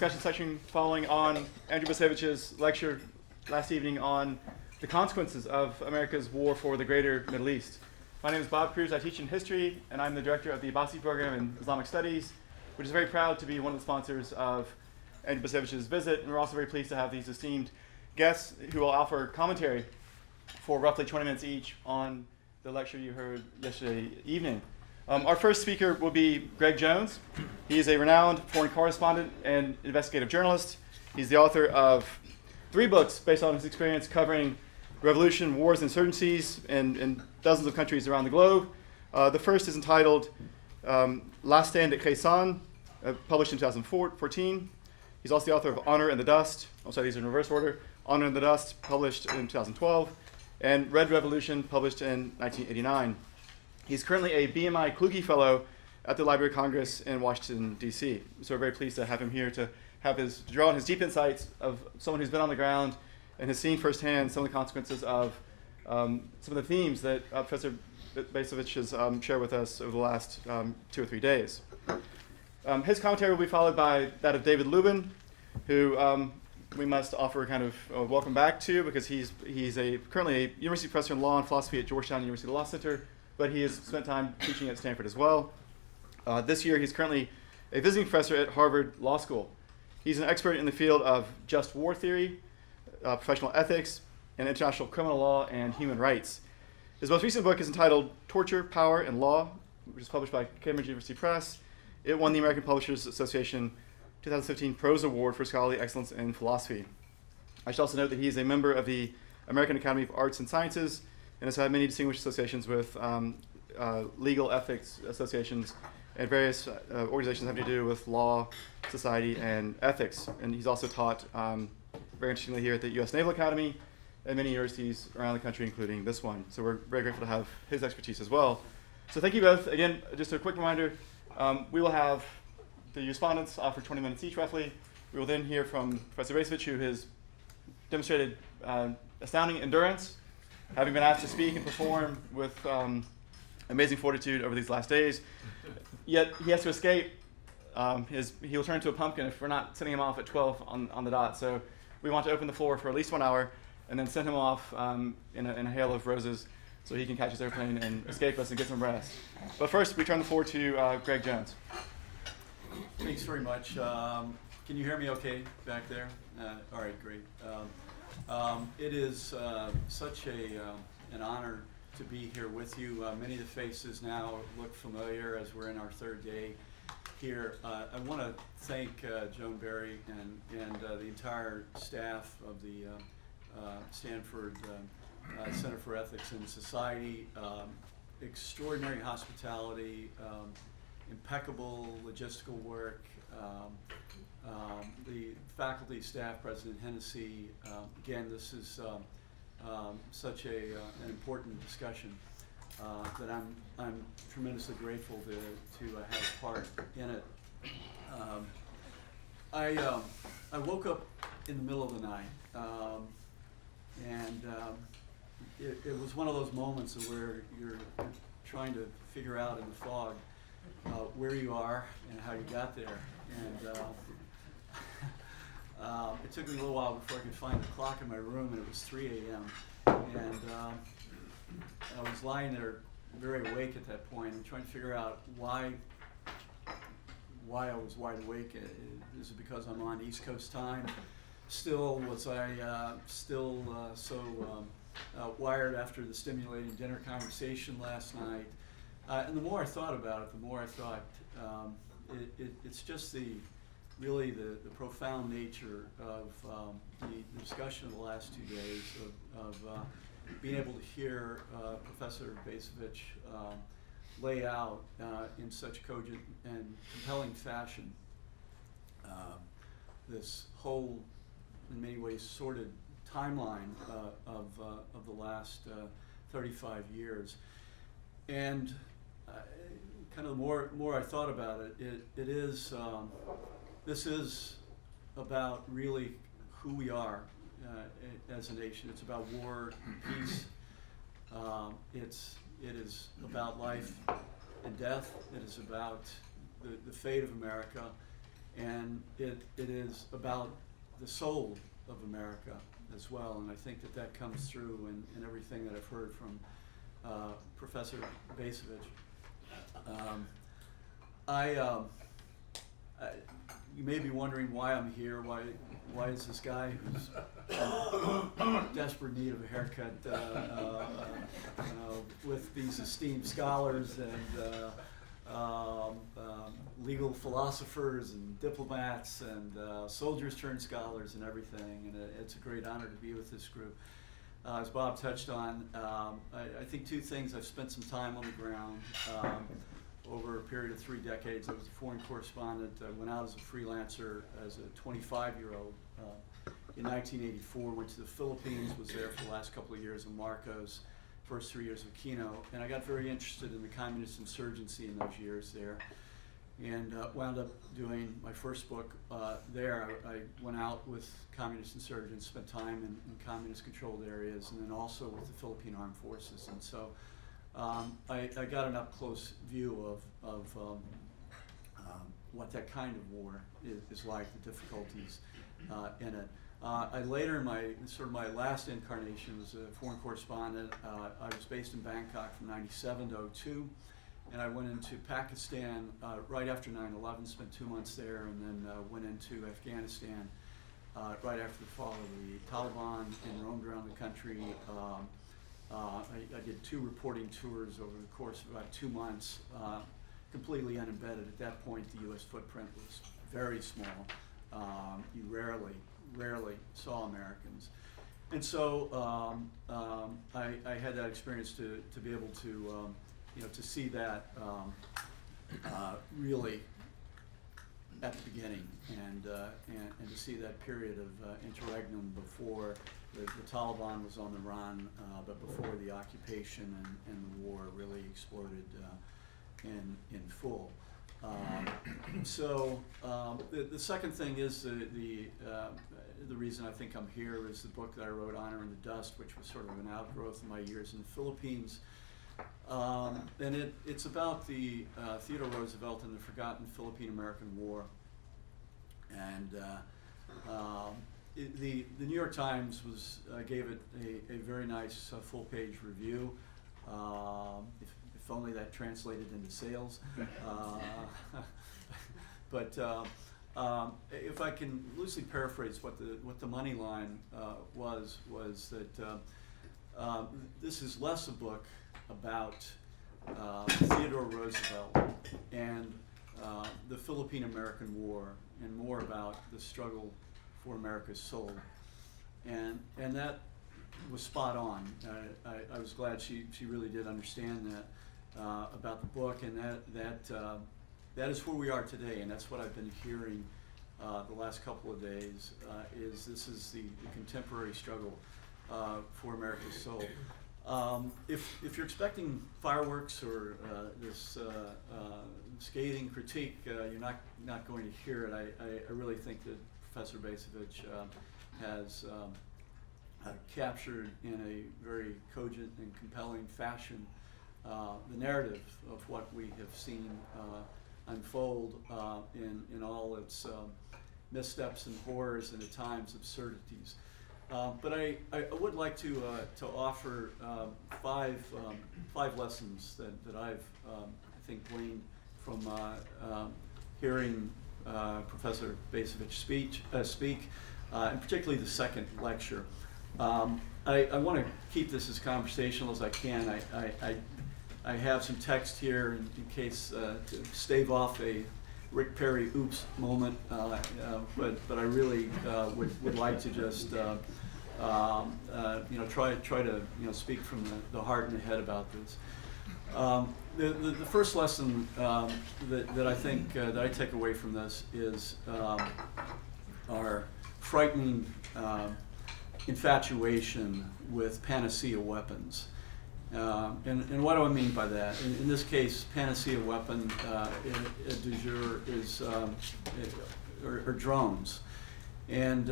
discussion section following on Andrew Bacevich's lecture last evening on the consequences of America's war for the greater Middle East. My name is Bob Cruz. I teach in history, and I'm the director of the Abbasi program in Islamic Studies, which is very proud to be one of the sponsors of Andrew Bacevich's visit. And we're also very pleased to have these esteemed guests who will offer commentary for roughly 20 minutes each on the lecture you heard yesterday evening. Our first speaker will be Greg Jones. He is a renowned foreign correspondent and investigative journalist. He's the author of 3 books based on his experience covering revolution, wars, and insurgencies in dozens of countries around the globe. The first is entitled Last Stand at Khe Sanh, published in 2014. He's also the author of Honor in the Dust. I'll say these in reverse order. Honor in the Dust, published in 2012, and Red Revolution, published in 1989. He's currently a BMI Kluge Fellow at the Library of Congress in Washington, D.C. So we're very pleased to have him here to draw on his deep insights of someone who's been on the ground and has seen firsthand some of the consequences of some of the themes that Professor Bacevich has shared with us over the last 2 or 3 days. His commentary will be followed by that of David Lubin, who we must offer kind of a welcome back to, because he's currently a university professor in law and philosophy at Georgetown University Law Center, but he has spent time teaching at Stanford as well. This year, he's currently a visiting professor at Harvard Law School. He's an expert in the field of just war theory, professional ethics, and international criminal law and human rights. His most recent book is entitled Torture, Power, and Law, which is published by Cambridge University Press. It won the American Publishers Association 2015 Prose Award for Scholarly Excellence in Philosophy. I should also note that he is a member of the American Academy of Arts and Sciences and has had many distinguished associations with legal ethics associations and various organizations having to do with law, society, and ethics. And he's also taught, very interestingly, here at the U.S. Naval Academy and many universities around the country, including this one. So we're very grateful to have his expertise as well. So thank you both. Again, just a quick reminder, we will have the respondents offer 20 minutes each, roughly. We will then hear from Professor Bacevich, who has demonstrated astounding endurance, having been asked to speak and perform with amazing fortitude over these last days. Yet he has to escape. He'll turn into a pumpkin if we're not sending him off at 12 on the dot. So we want to open the floor for at least 1 hour and then send him off in a hail of roses so he can catch his airplane and escape us and get some rest. But first, we turn the floor to Greg Jones. Thanks very much. Can you hear me okay back there? All right, great. It is such an honor to be here with you. Many of the faces now look familiar as we're in our 3rd day here. I want to thank Joan Berry and the entire staff of the Stanford Center for Ethics and Society. Extraordinary hospitality, impeccable logistical work. The faculty, staff, President Hennessy. Again, this is such an important discussion that I'm tremendously grateful to have a part in it. I woke up in the middle of the night, and it was one of those moments where you're trying to figure out in the fog where you are and how you got there. And it took me a little while before I could find the clock in my room, and it was 3 a.m. And I was lying there very awake at that point and trying to figure out why I was wide awake. Is it because I'm on East Coast time? Still, was I so wired after the stimulating dinner conversation last night? And the more I thought about it, the more I thought it's just the profound nature of the discussion of the last 2 days of being able to hear Professor Bacevich lay out in such cogent and compelling fashion this whole, in many ways, sordid timeline of the last 35 years. And kind of the more I thought about it is this is about really who we are as a nation. It's about war and peace. It is about life and death. It is about the fate of America. and it is about the soul of America as well, and I think that comes through in everything that I've heard from Professor Bacevich. You may be wondering why I'm here. Why is this guy who's in desperate need of a haircut with these esteemed scholars and legal philosophers and diplomats and soldiers turned scholars and everything, and it's a great honor to be with this group. As Bob touched on, I think two things. I've spent some time on the ground over a period of 3 decades. I was a foreign correspondent. I went out as a freelancer as a 25-year-old in 1984, went to the Philippines, was there for the last couple of years in Marcos, first 3 years of Aquino, and I got very interested in the communist insurgency in those years there, and wound up doing my first book there. I went out with communist insurgents, spent time in communist controlled areas, and then also with the Philippine Armed Forces, and so I got an up-close view of what that kind of war is like, the difficulties in it. I later, in my last incarnation, was a foreign correspondent. I was based in Bangkok from '97 to '02, and I went into Pakistan right after 9/11, spent 2 months there, and then went into Afghanistan right after the fall of the Taliban and roamed around the country. I did 2 reporting tours over the course of about 2 months, completely unembedded. At that point, the U.S. footprint was very small. You rarely saw Americans. And so I had that experience to be able to see that really at the beginning, and to see that period of interregnum before the Taliban was on the run, but before the occupation and the war really exploded in full. The second thing is the reason I think I'm here is the book that I wrote, Honor in the Dust, which was sort of an outgrowth of my years in the Philippines. And it's about the Theodore Roosevelt and the Forgotten Philippine-American War. And the New York Times gave it a very nice full-page review. If only that translated into sales. But if I can loosely paraphrase what the money line was that this is less a book about Theodore Roosevelt and the Philippine-American War, and more about the struggle for America's soul, and that was spot on. I was glad she really did understand that about the book, and that is where we are today, and that's what I've been hearing the last couple of days. This is the contemporary struggle for America's soul. If you're expecting fireworks or this scathing critique, you're not going to hear it. I really think that Professor Bacevich has captured in a very cogent and compelling fashion the narrative of what we have seen unfold in all its missteps and horrors and at times absurdities. But I would like to offer 5 lessons that I've I think gleaned from hearing Professor Bacevich speak, and particularly the second lecture. I want to keep this as conversational as I can. I have some text here in case to stave off a Rick Perry oops moment, but I really would like to just try to speak from the heart and the head about this. The first lesson that I think that I take away from this is our frightening infatuation with panacea weapons. And what do I mean by that? In this case, panacea weapon du jour is are drones, and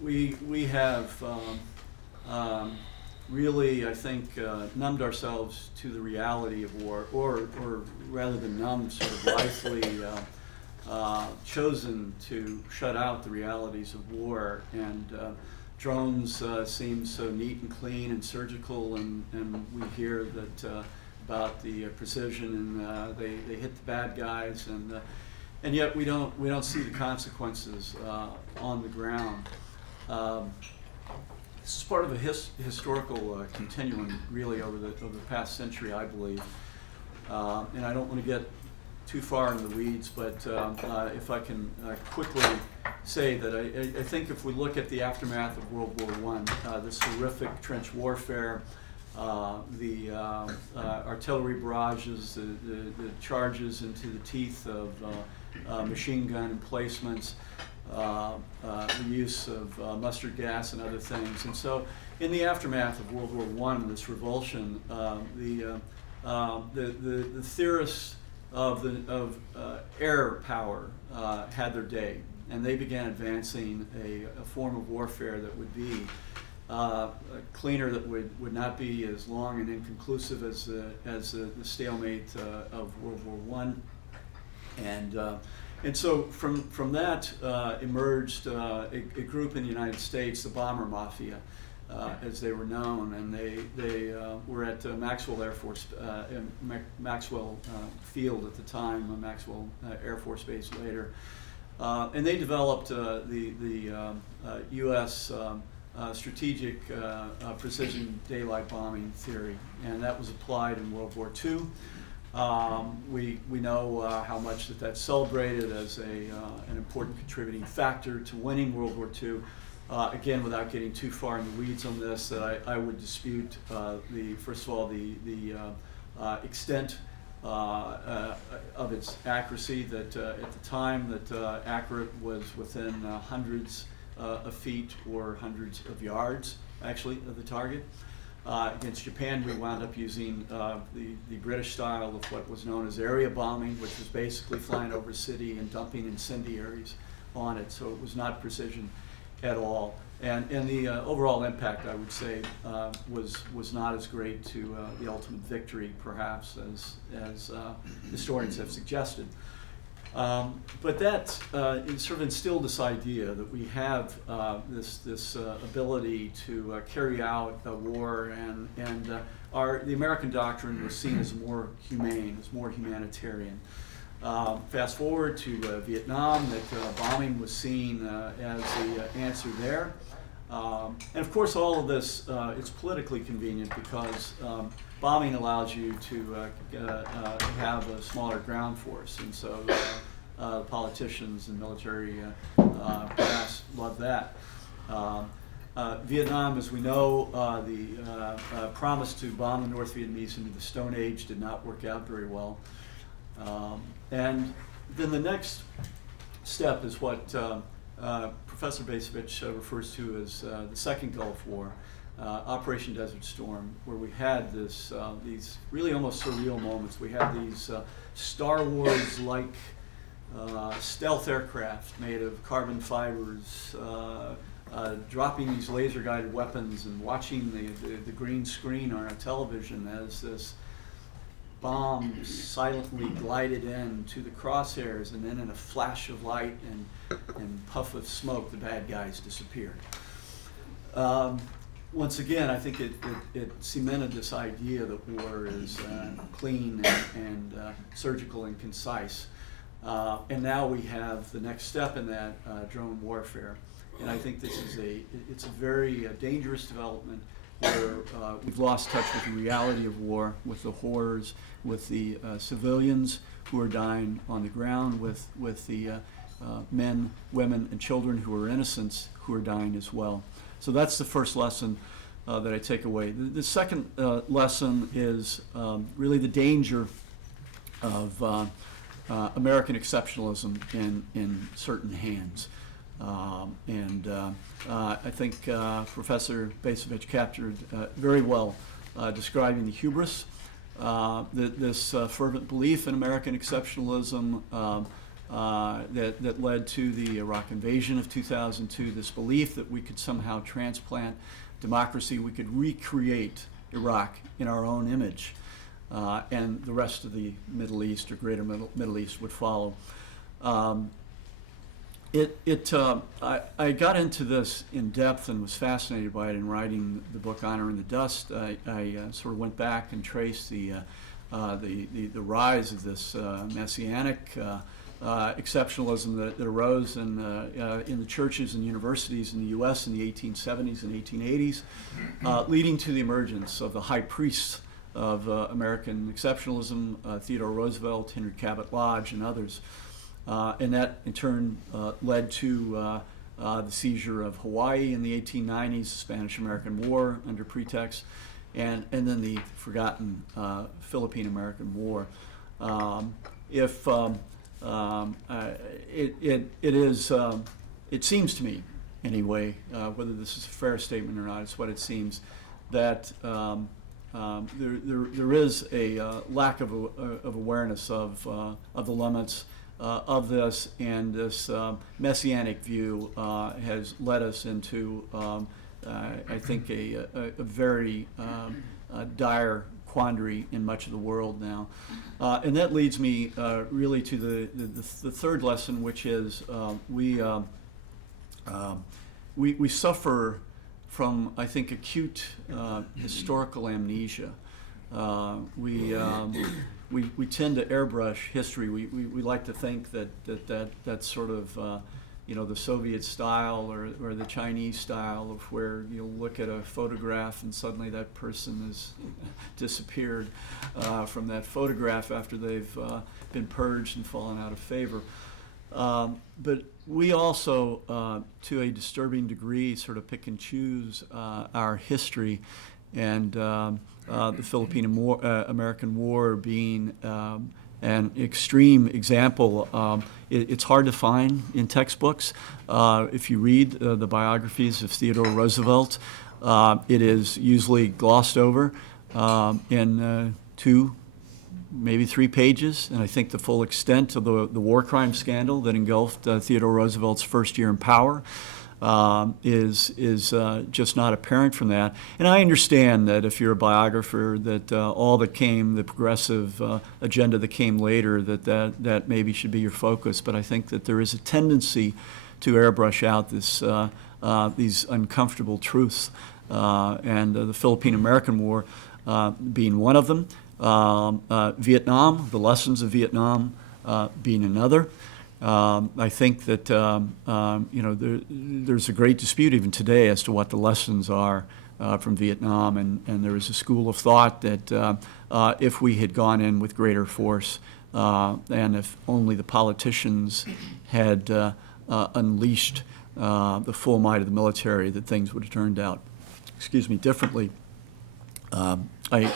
we have really, I think, numbed ourselves to the reality of war, or rather than numb, sort of wisely chosen to shut out the realities of war, and drones seem so neat and clean and surgical, and we hear that about the precision, and they hit the bad guys, and yet we don't see the consequences on the ground. This is part of a historical continuum, really, over the past century, I believe. And I don't want to get too far in the weeds, but if I can quickly say that I think if we look at the aftermath of World War I, this horrific trench warfare, the artillery barrages, the charges into the teeth of machine gun emplacements, the use of mustard gas and other things. And so in the aftermath of World War I, this revulsion, the theorists of air power had their day, and they began advancing a form of warfare that would be cleaner, that would not be as long and inconclusive as the stalemate of World War I. And so from that emerged a group in the United States, the Bomber Mafia, as they were known, and they were at Maxwell Air Force, Maxwell Field at the time, Maxwell Air Force Base later, and they developed the U.S. Strategic precision daylight bombing theory, and that was applied in World War II. We know how much that's celebrated as an important contributing factor to winning World War II. Again, without getting too far in the weeds on this, that I would dispute first of all the extent of its accuracy. That at the time that accurate was within hundreds of feet or hundreds of yards, actually, of the target. Against Japan, we wound up using the British style of what was known as area bombing, which was basically flying over a city and dumping incendiaries on it. So it was not precision at all. And the overall impact, I would say, was not as great to the ultimate victory, perhaps, as historians have suggested. But that sort of instilled this idea that we have this ability to carry out a war, and the American doctrine was seen as more humane, as more humanitarian. Fast forward to Vietnam, that bombing was seen as the answer there. And of course, all of this, it's politically convenient because bombing allows you to have a smaller ground force, and so politicians and military brass love that. Vietnam, as we know, the promise to bomb the North Vietnamese into the Stone Age did not work out very well. And then the next step is what Professor Bacevich refers to as the Second Gulf War, Operation Desert Storm, where we had these really almost surreal moments. We had these Star Wars-like stealth aircraft made of carbon fibers, dropping these laser-guided weapons and watching the green screen on our television as this bomb silently glided in to the crosshairs, and then in a flash of light and puff of smoke, the bad guys disappeared. Once again, I think it cemented this idea that war is clean and surgical and concise. And now we have the next step in that, drone warfare. And I think it's a very dangerous development where we've lost touch with the reality of war, with the horrors, with the civilians who are dying on the ground, with the men, women, and children who are innocents who are dying as well. So that's the first lesson that I take away. The second lesson is really the danger of American exceptionalism in certain hands. I think Professor Bacevich captured very well describing the hubris, this fervent belief in American exceptionalism that led to the Iraq invasion of 2002, this belief that we could somehow transplant democracy, we could recreate Iraq in our own image, and the rest of the Middle East or greater Middle East would follow. I got into this in depth and was fascinated by it in writing the book Honor in the Dust. I sort of went back and traced the rise of this messianic exceptionalism that arose in the churches and universities in the U.S. in the 1870s and 1880s, leading to the emergence of the high priests of American exceptionalism, Theodore Roosevelt, Henry Cabot Lodge, and others. And that, in turn, led to the seizure of Hawaii in the 1890s, the Spanish-American War under pretext, and then the forgotten Philippine-American War. It seems to me, anyway, whether this is a fair statement or not, it's what it seems, that there is a lack of awareness of the limits of this, and this messianic view has led us into, I think, a very dire quandary in much of the world now. And that leads me really to the third lesson, which is we suffer from, I think, acute historical amnesia. We tend to airbrush history. We like to think that's sort of the Soviet style or the Chinese style of where you'll look at a photograph and suddenly that person has disappeared from that photograph after they've been purged and fallen out of favor. But we also, to a disturbing degree, sort of pick and choose our history, and the Philippine-American War being an extreme example. It's hard to find in textbooks. If you read the biographies of Theodore Roosevelt, it is usually glossed over in 2, maybe 3 pages, and I think the full extent of the war crime scandal that engulfed Theodore Roosevelt's first year in power is just not apparent from that. And I understand that if you're a biographer, that all that came, the progressive agenda that came later, that maybe should be your focus. But I think that there is a tendency to airbrush out these uncomfortable truths, and the Philippine-American War being one of them. Vietnam, the lessons of Vietnam being another. I think that there's a great dispute even today as to what the lessons are from Vietnam, and there is a school of thought that if we had gone in with greater force, and if only the politicians had unleashed the full might of the military, that things would have turned out, differently. I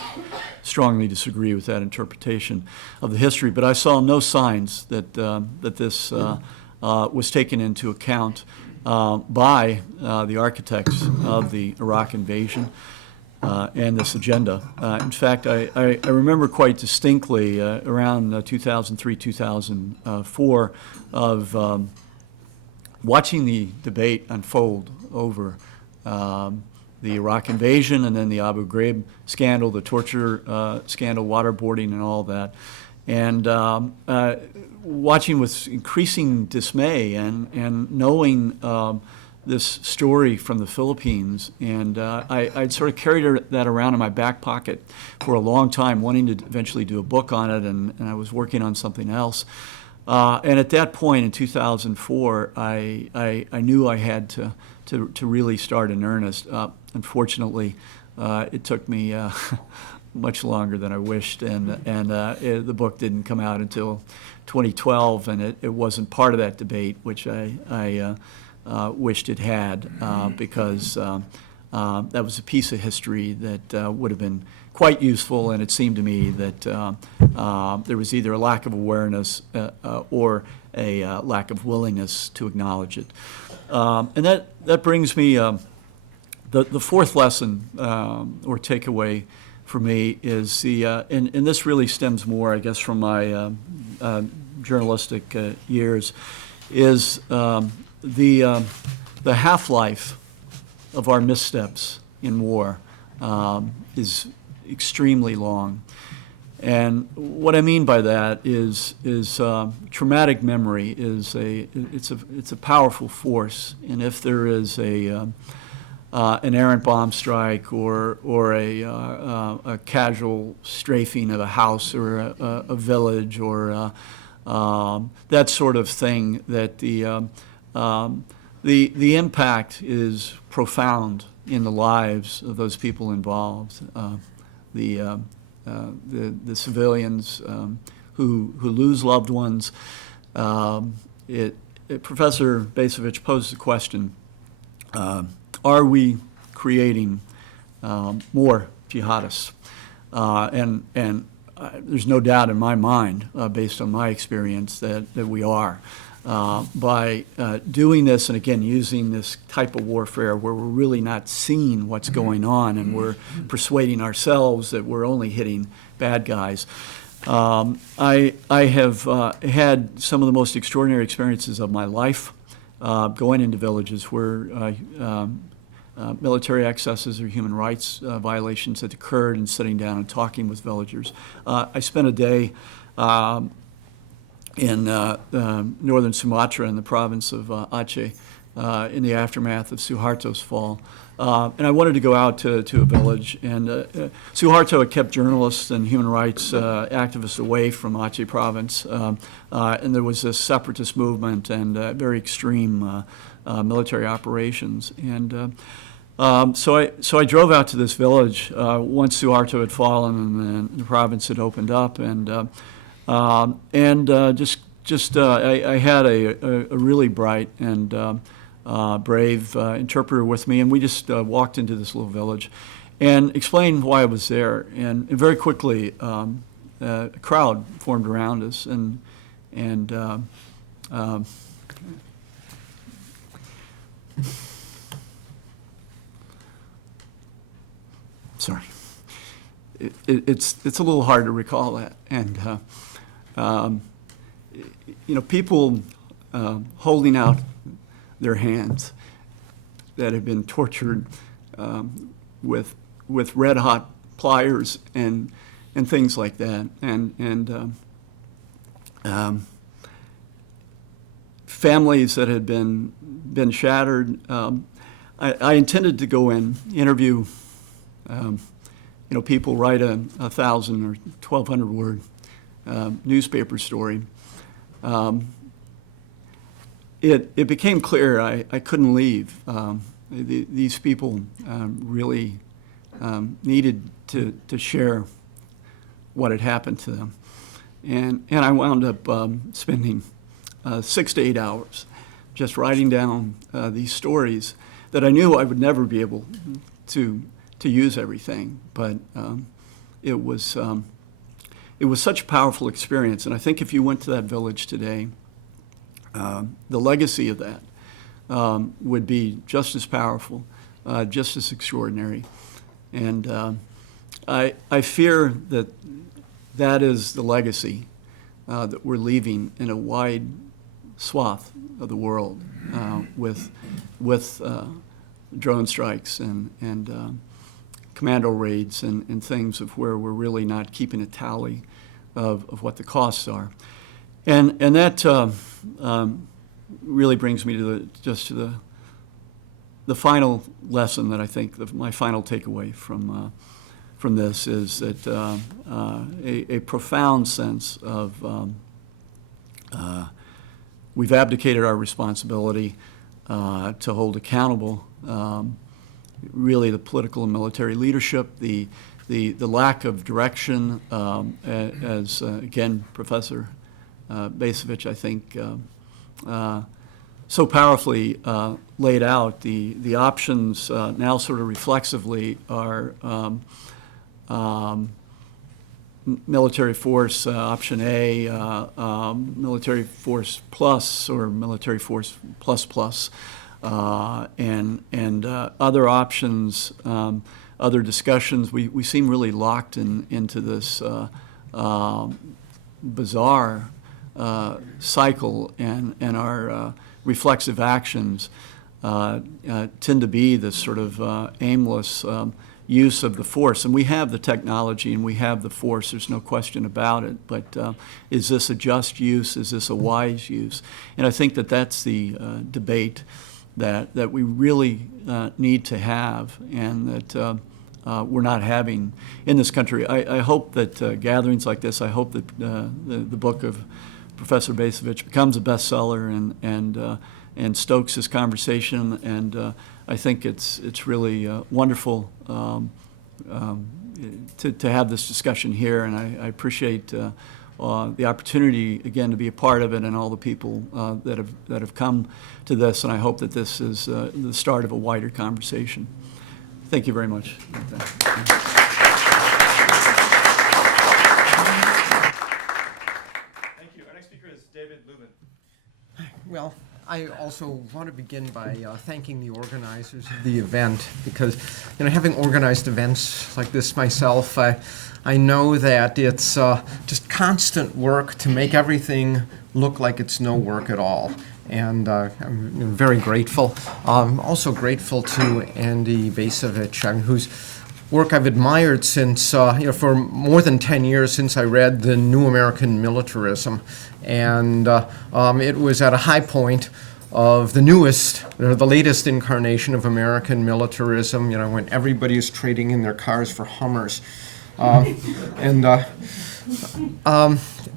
strongly disagree with that interpretation of the history, but I saw no signs that this was taken into account by the architects of the Iraq invasion and this agenda. In fact, I remember quite distinctly around 2003, 2004 of watching the debate unfold over the Iraq invasion, and then the Abu Ghraib scandal, the torture scandal, waterboarding, and all that. And watching with increasing dismay and knowing this story from the Philippines. And I'd sort of carried that around in my back pocket for a long time, wanting to eventually do a book on it, and I was working on something else. And at that point in 2004, I knew I had to really start in earnest. Unfortunately, it took me much longer than I wished, and the book didn't come out until 2012, and it wasn't part of that debate, which I wished it had, because that was a piece of history that would have been quite useful, and it seemed to me that there was either a lack of awareness or a lack of willingness to acknowledge it. And that brings me, the fourth lesson or takeaway for me is and this really stems more, I guess, from my journalistic years, is the half-life of our missteps in war is extremely long. And what I mean by that is traumatic memory is it's a powerful force, and if there is an errant bomb strike or a casual strafing of a house or a village or that sort of thing, that the impact is profound in the lives of those people involved. The civilians who lose loved ones. Professor Bacevich posed the question, are we creating more jihadists? And there's no doubt in my mind, based on my experience, that we are. By doing this, and again, using this type of warfare where we're really not seeing what's going on and we're persuading ourselves that we're only hitting bad guys. I have had some of the most extraordinary experiences of my life going into villages where military excesses or human rights violations had occurred, and sitting down and talking with villagers. I spent a day in northern Sumatra in the province of Aceh in the aftermath of Suharto's fall. And I wanted to go out to a village, and Suharto had kept journalists and human rights activists away from Aceh province, and there was this separatist movement and very extreme military operations. And so I drove out to this village once Suharto had fallen and the province had opened up, and I had a really bright and brave interpreter with me, and we just walked into this little village and explained why I was there. And very quickly, a crowd formed around us, and sorry, it's a little hard to recall that, and people holding out their hands that have been tortured with red hot pliers and things like that, and families that had been shattered. I intended to go in, interview people, write a 1,000 or 1,200 word newspaper story. It became clear I couldn't leave. These people really needed to share what had happened to them. And I wound up spending 6 to 8 hours just writing down these stories that I knew I would never be able to use everything, but it was such a powerful experience. And I think if you went to that village today, the legacy of that would be just as powerful, just as extraordinary. And I fear that is the legacy that we're leaving in a wide swath of the world with drone strikes and commando raids and things of where we're really not keeping a tally of what the costs are. And that really brings me to the final lesson that I think my final takeaway from this is that a profound sense of we've abdicated our responsibility to hold accountable really the political and military leadership, the lack of direction, as again Professor Bacevich, I think, so powerfully laid out. The options now sort of reflexively are military force option A, military force plus or military force plus plus, and other options, other discussions. We seem really locked into this bizarre cycle, and our reflexive actions tend to be this sort of aimless use of the force. And we have the technology and we have the force, there's no question about it. But is this a just use? Is this a wise use? And I think that that's the debate that we really need to have, and that we're not having in this country. I hope that gatherings like this, I hope that the book of Professor Bacevich becomes a bestseller and stokes this conversation. And I think it's really wonderful to have this discussion here, and I appreciate the opportunity again to be a part of it, and all the people that have come to this. And I hope that this is the start of a wider conversation. Thank you very much. Thank you. Our next speaker is David Lubin. Well, I also want to begin by thanking the organizers of the event, because, having organized events like this myself, I know that it's just constant work to make everything look like it's no work at all. And I'm very grateful. I'm also grateful to Andy Bacevich, whose work I've admired since, for more than 10 years since I read The New American Militarism. And it was at a high point of the newest, the latest incarnation of American militarism, when everybody is trading in their cars for Hummers.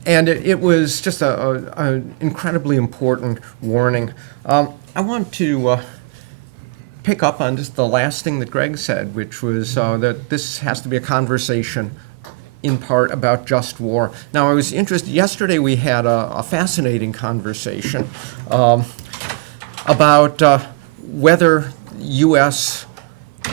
And it was just an incredibly important warning. I want to pick up on just the last thing that Greg said, which was that this has to be a conversation in part about just war. Now, I was interested, yesterday we had a fascinating conversation about whether U.S.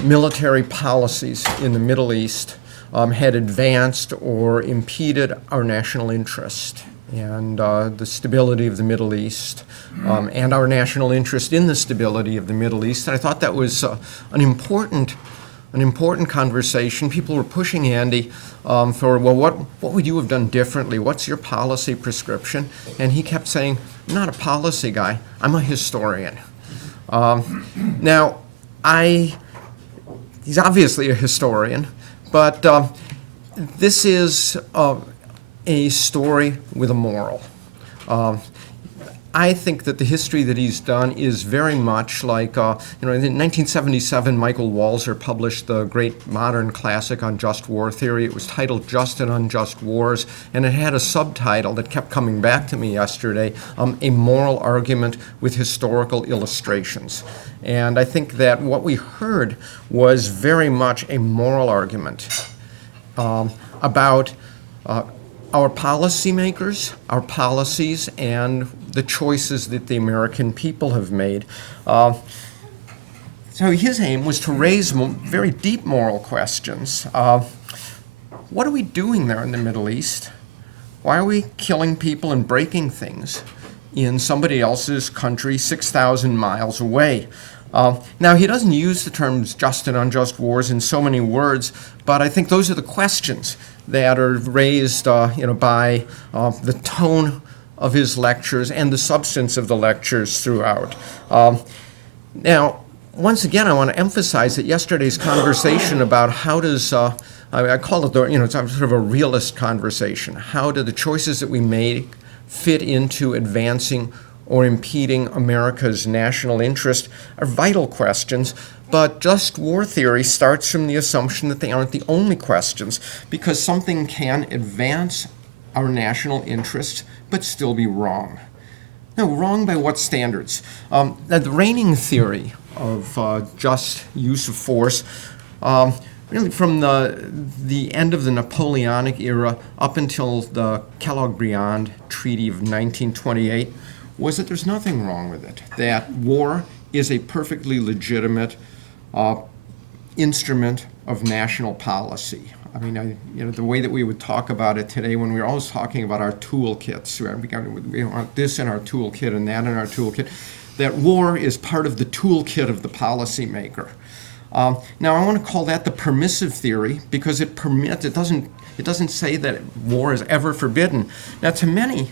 military policies in the Middle East had advanced or impeded our national interest and the stability of the Middle East, and our national interest in the stability of the Middle East. And I thought that was an important conversation. People were pushing Andy for, well, what would you have done differently? What's your policy prescription? And he kept saying, I'm not a policy guy, I'm a historian. Now, he's obviously a historian, but this is a story with a moral. I think that the history that he's done is very much like, in 1977, Michael Walzer published the great modern classic on just war theory. It was titled Just and Unjust Wars, and it had a subtitle that kept coming back to me yesterday, A Moral Argument with Historical Illustrations. And I think that what we heard was very much a moral argument about our policymakers, our policies, and the choices that the American people have made. So his aim was to raise very deep moral questions. What are we doing there in the Middle East? Why are we killing people and breaking things in somebody else's country 6,000 miles away? Now, he doesn't use the terms just and unjust wars in so many words, but I think those are the questions that are raised by the tone of his lectures and the substance of the lectures throughout. Now, once again, I want to emphasize that yesterday's conversation about how does, I call it, it's sort of a realist conversation. How do the choices that we make fit into advancing or impeding America's national interest are vital questions, but just war theory starts from the assumption that they aren't the only questions, because something can advance our national interests but still be wrong. Now, wrong by what standards? The reigning theory of just use of force, really from the end of the Napoleonic era up until the Kellogg-Briand Treaty of 1928, was that there's nothing wrong with it, that war is a perfectly legitimate instrument of national policy. I mean, the way that we would talk about it today, when we're always talking about our toolkits, we want this in our toolkit and that in our toolkit, that war is part of the toolkit of the policymaker. Now, I want to call that the permissive theory, because it permits, it doesn't say that war is ever forbidden. Now, to many,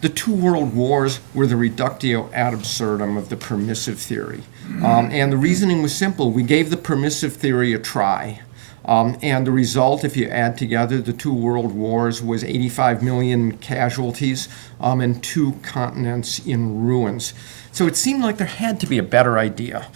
the two world wars were the reductio ad absurdum of the permissive theory. And the reasoning was simple. We gave the permissive theory a try. And the result, if you add together the two world wars, was 85 million casualties and 2 continents in ruins. So it seemed like there had to be a better idea.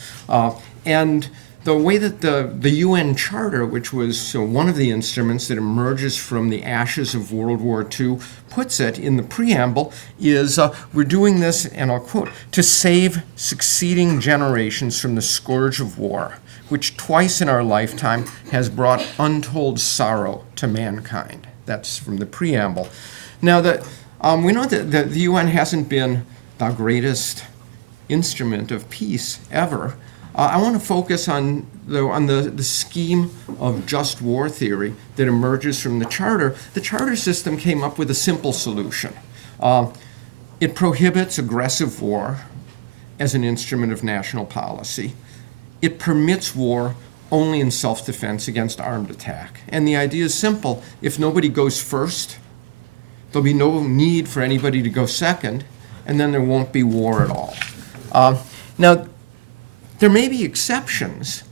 And the way that the UN Charter, which was one of the instruments that emerges from the ashes of World War II, puts it in the preamble, is we're doing this, and I'll quote, to save succeeding generations from the scourge of war, which twice in our lifetime has brought untold sorrow to mankind. That's from the preamble. Now, we know that the UN hasn't been the greatest instrument of peace ever. I want to focus on the scheme of just war theory that emerges from the Charter. The Charter system came up with a simple solution. It prohibits aggressive war as an instrument of national policy. It permits war only in self-defense against armed attack. And the idea is simple. If nobody goes first, there'll be no need for anybody to go second, and then there won't be war at all. Now, there may be exceptions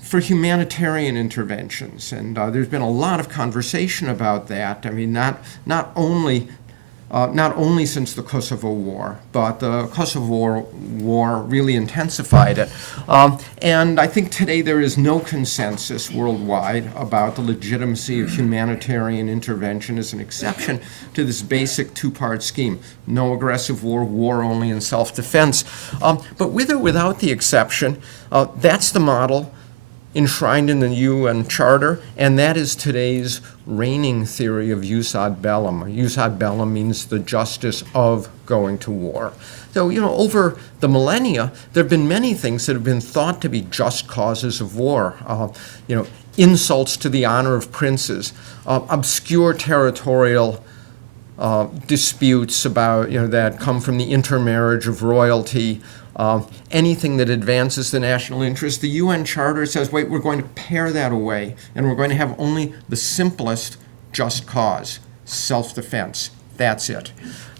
for humanitarian interventions, and there's been a lot of conversation about that. I mean, not only since the Kosovo War, but the Kosovo War really intensified it. And I think today there is no consensus worldwide about the legitimacy of humanitarian intervention as an exception to this basic two-part scheme. No aggressive war, war only in self-defense. But with or without the exception, that's the model enshrined in the UN Charter, and that is today's reigning theory of jus ad bellum. Jus ad bellum means the justice of going to war. So, over the millennia, there have been many things that have been thought to be just causes of war. Insults to the honor of princes, obscure territorial disputes about, that come from the intermarriage of royalty, anything that advances the national interest. The UN Charter says, wait, we're going to pare that away, and we're going to have only the simplest just cause, self-defense. That's it.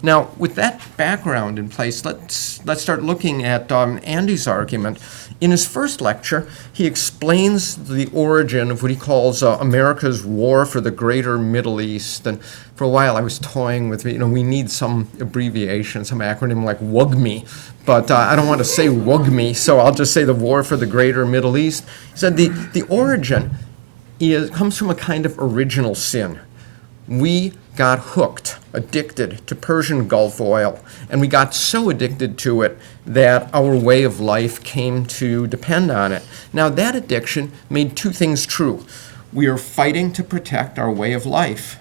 Now, with that background in place, let's start looking at Andy's argument. In his first lecture, he explains the origin of what he calls America's war for the greater Middle East. And for a while, I was toying with, we need some abbreviation, some acronym like WUGMI. But I don't want to say WUGMI, so I'll just say the war for the greater Middle East. He said the origin comes from a kind of original sin. We got hooked, addicted to Persian Gulf oil, and we got so addicted to it that our way of life came to depend on it. Now, that addiction made two things true. We are fighting to protect our way of life,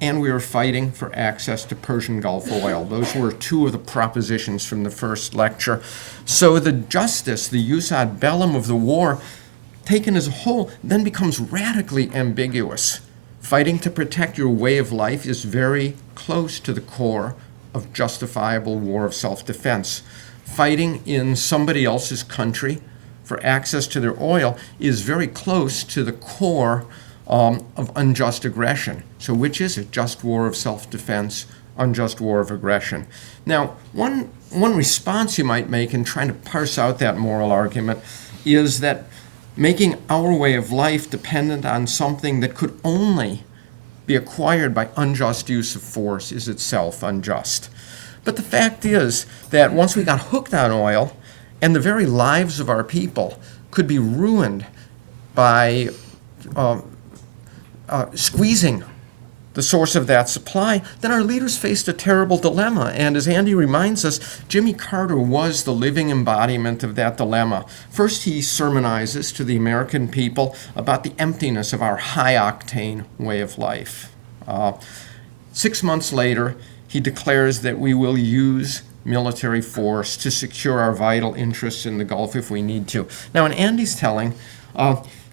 and we are fighting for access to Persian Gulf oil. Those were two of the propositions from the first lecture. So the justice, the jus ad bellum of the war, taken as a whole, then becomes radically ambiguous. Fighting to protect your way of life is very close to the core of justifiable war of self-defense. Fighting in somebody else's country for access to their oil is very close to the core of unjust aggression. So which is it? Just war of self-defense, unjust war of aggression. Now, one response you might make in trying to parse out that moral argument is that making our way of life dependent on something that could only be acquired by unjust use of force is itself unjust. But the fact is that once we got hooked on oil, and the very lives of our people could be ruined by squeezing the source of that supply, then our leaders faced a terrible dilemma. And as Andy reminds us, Jimmy Carter was the living embodiment of that dilemma. First, he sermonizes to the American people about the emptiness of our high-octane way of life. 6 months later, he declares that we will use military force to secure our vital interests in the Gulf if we need to. Now, in Andy's telling,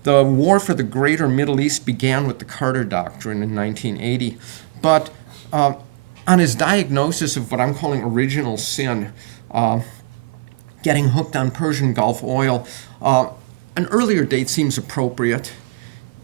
the war for the greater Middle East began with the Carter Doctrine in 1980. But on his diagnosis of what I'm calling original sin, getting hooked on Persian Gulf oil, an earlier date seems appropriate.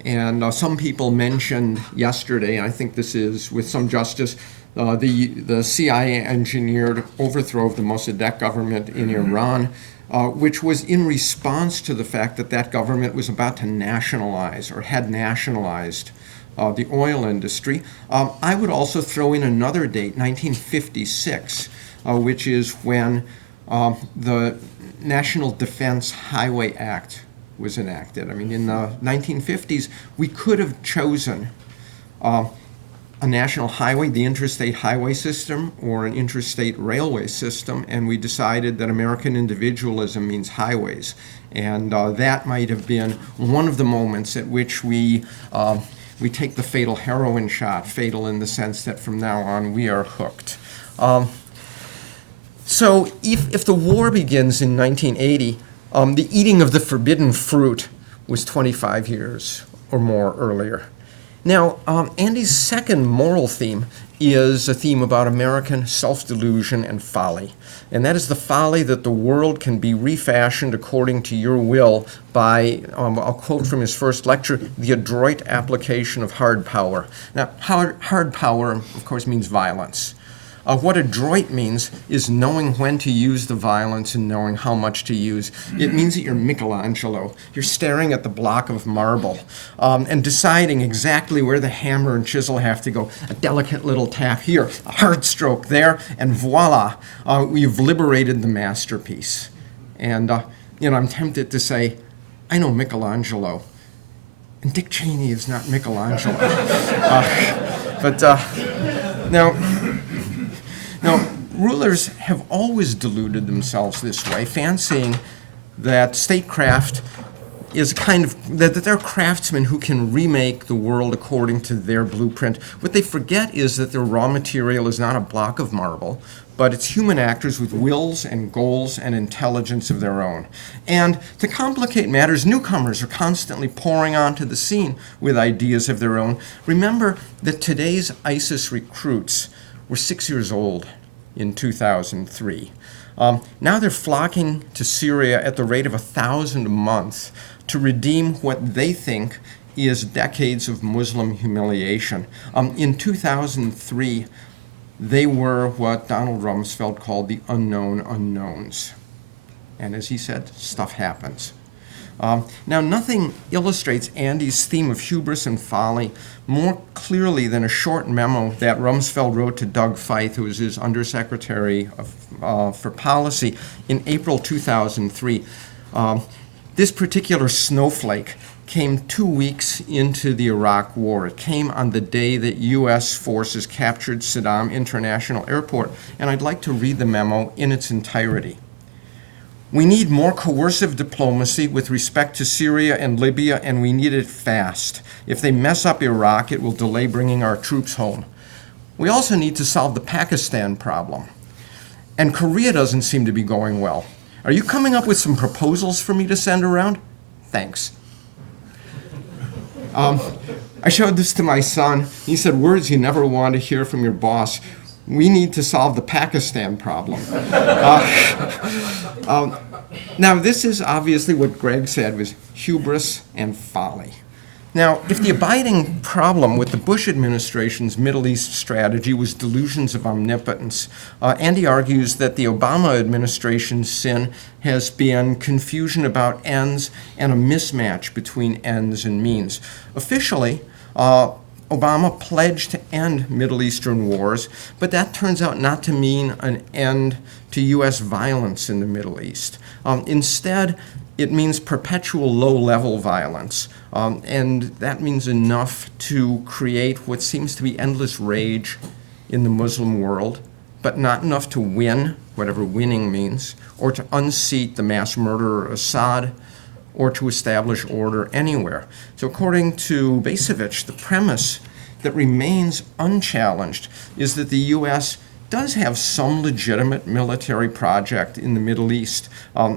And some people mentioned yesterday, and I think this is with some justice, the CIA engineered overthrow of the Mossadegh government in Iran, which was in response to the fact that that government was about to nationalize or had nationalized the oil industry. I would also throw in another date, 1956, which is when the National Defense Highway Act was enacted. I mean, in the 1950s, we could have chosen a national highway, the interstate highway system, or an interstate railway system, and we decided that American individualism means highways. And that might have been one of the moments at which we take the fatal heroin shot, fatal in the sense that from now on we are hooked. So if the war begins in 1980, the eating of the forbidden fruit was 25 years or more earlier. Now, Andy's second moral theme is a theme about American self-delusion and folly. And that is the folly that the world can be refashioned according to your will by, I'll quote from his first lecture, the adroit application of hard power. Now, hard power, of course, means violence. What adroit means is knowing when to use the violence and knowing how much to use. It means that you're Michelangelo. You're staring at the block of marble and deciding exactly where the hammer and chisel have to go. A delicate little tap here, a hard stroke there, and voila, you've liberated the masterpiece. And, I'm tempted to say, I know Michelangelo, and Dick Cheney is not Michelangelo. Now, rulers have always deluded themselves this way, fancying that statecraft is that they're craftsmen who can remake the world according to their blueprint. What they forget is that their raw material is not a block of marble, but it's human actors with wills and goals and intelligence of their own. And to complicate matters, newcomers are constantly pouring onto the scene with ideas of their own. Remember that today's ISIS recruits were 6 years old in 2003. Now they're flocking to Syria at the rate of 1,000 a month to redeem what they think is decades of Muslim humiliation. In 2003, they were what Donald Rumsfeld called the unknown unknowns. And as he said, stuff happens. Now, nothing illustrates Andy's theme of hubris and folly more clearly than a short memo that Rumsfeld wrote to Doug Feith, who was his undersecretary for policy, in April 2003. This particular snowflake came 2 weeks into the Iraq War. It came on the day that U.S. forces captured Saddam International Airport, and I'd like to read the memo in its entirety. We need more coercive diplomacy with respect to Syria and Libya, and we need it fast. If they mess up Iraq, it will delay bringing our troops home. We also need to solve the Pakistan problem. And Korea doesn't seem to be going well. Are you coming up with some proposals for me to send around? Thanks. I showed this to my son. He said, words you never want to hear from your boss. We need to solve the Pakistan problem. Now, this is obviously what Greg said was hubris and folly. Now, if the abiding problem with the Bush administration's Middle East strategy was delusions of omnipotence, Andy argues that the Obama administration's sin has been confusion about ends and a mismatch between ends and means. Officially, Obama pledged to end Middle Eastern wars, but that turns out not to mean an end to U.S. violence in the Middle East. Instead, it means perpetual low-level violence, and that means enough to create what seems to be endless rage in the Muslim world, but not enough to win, whatever winning means, or to unseat the mass murderer Assad, or to establish order anywhere. So according to Basevich, the premise that remains unchallenged is that the U.S. does have some legitimate military project in the Middle East.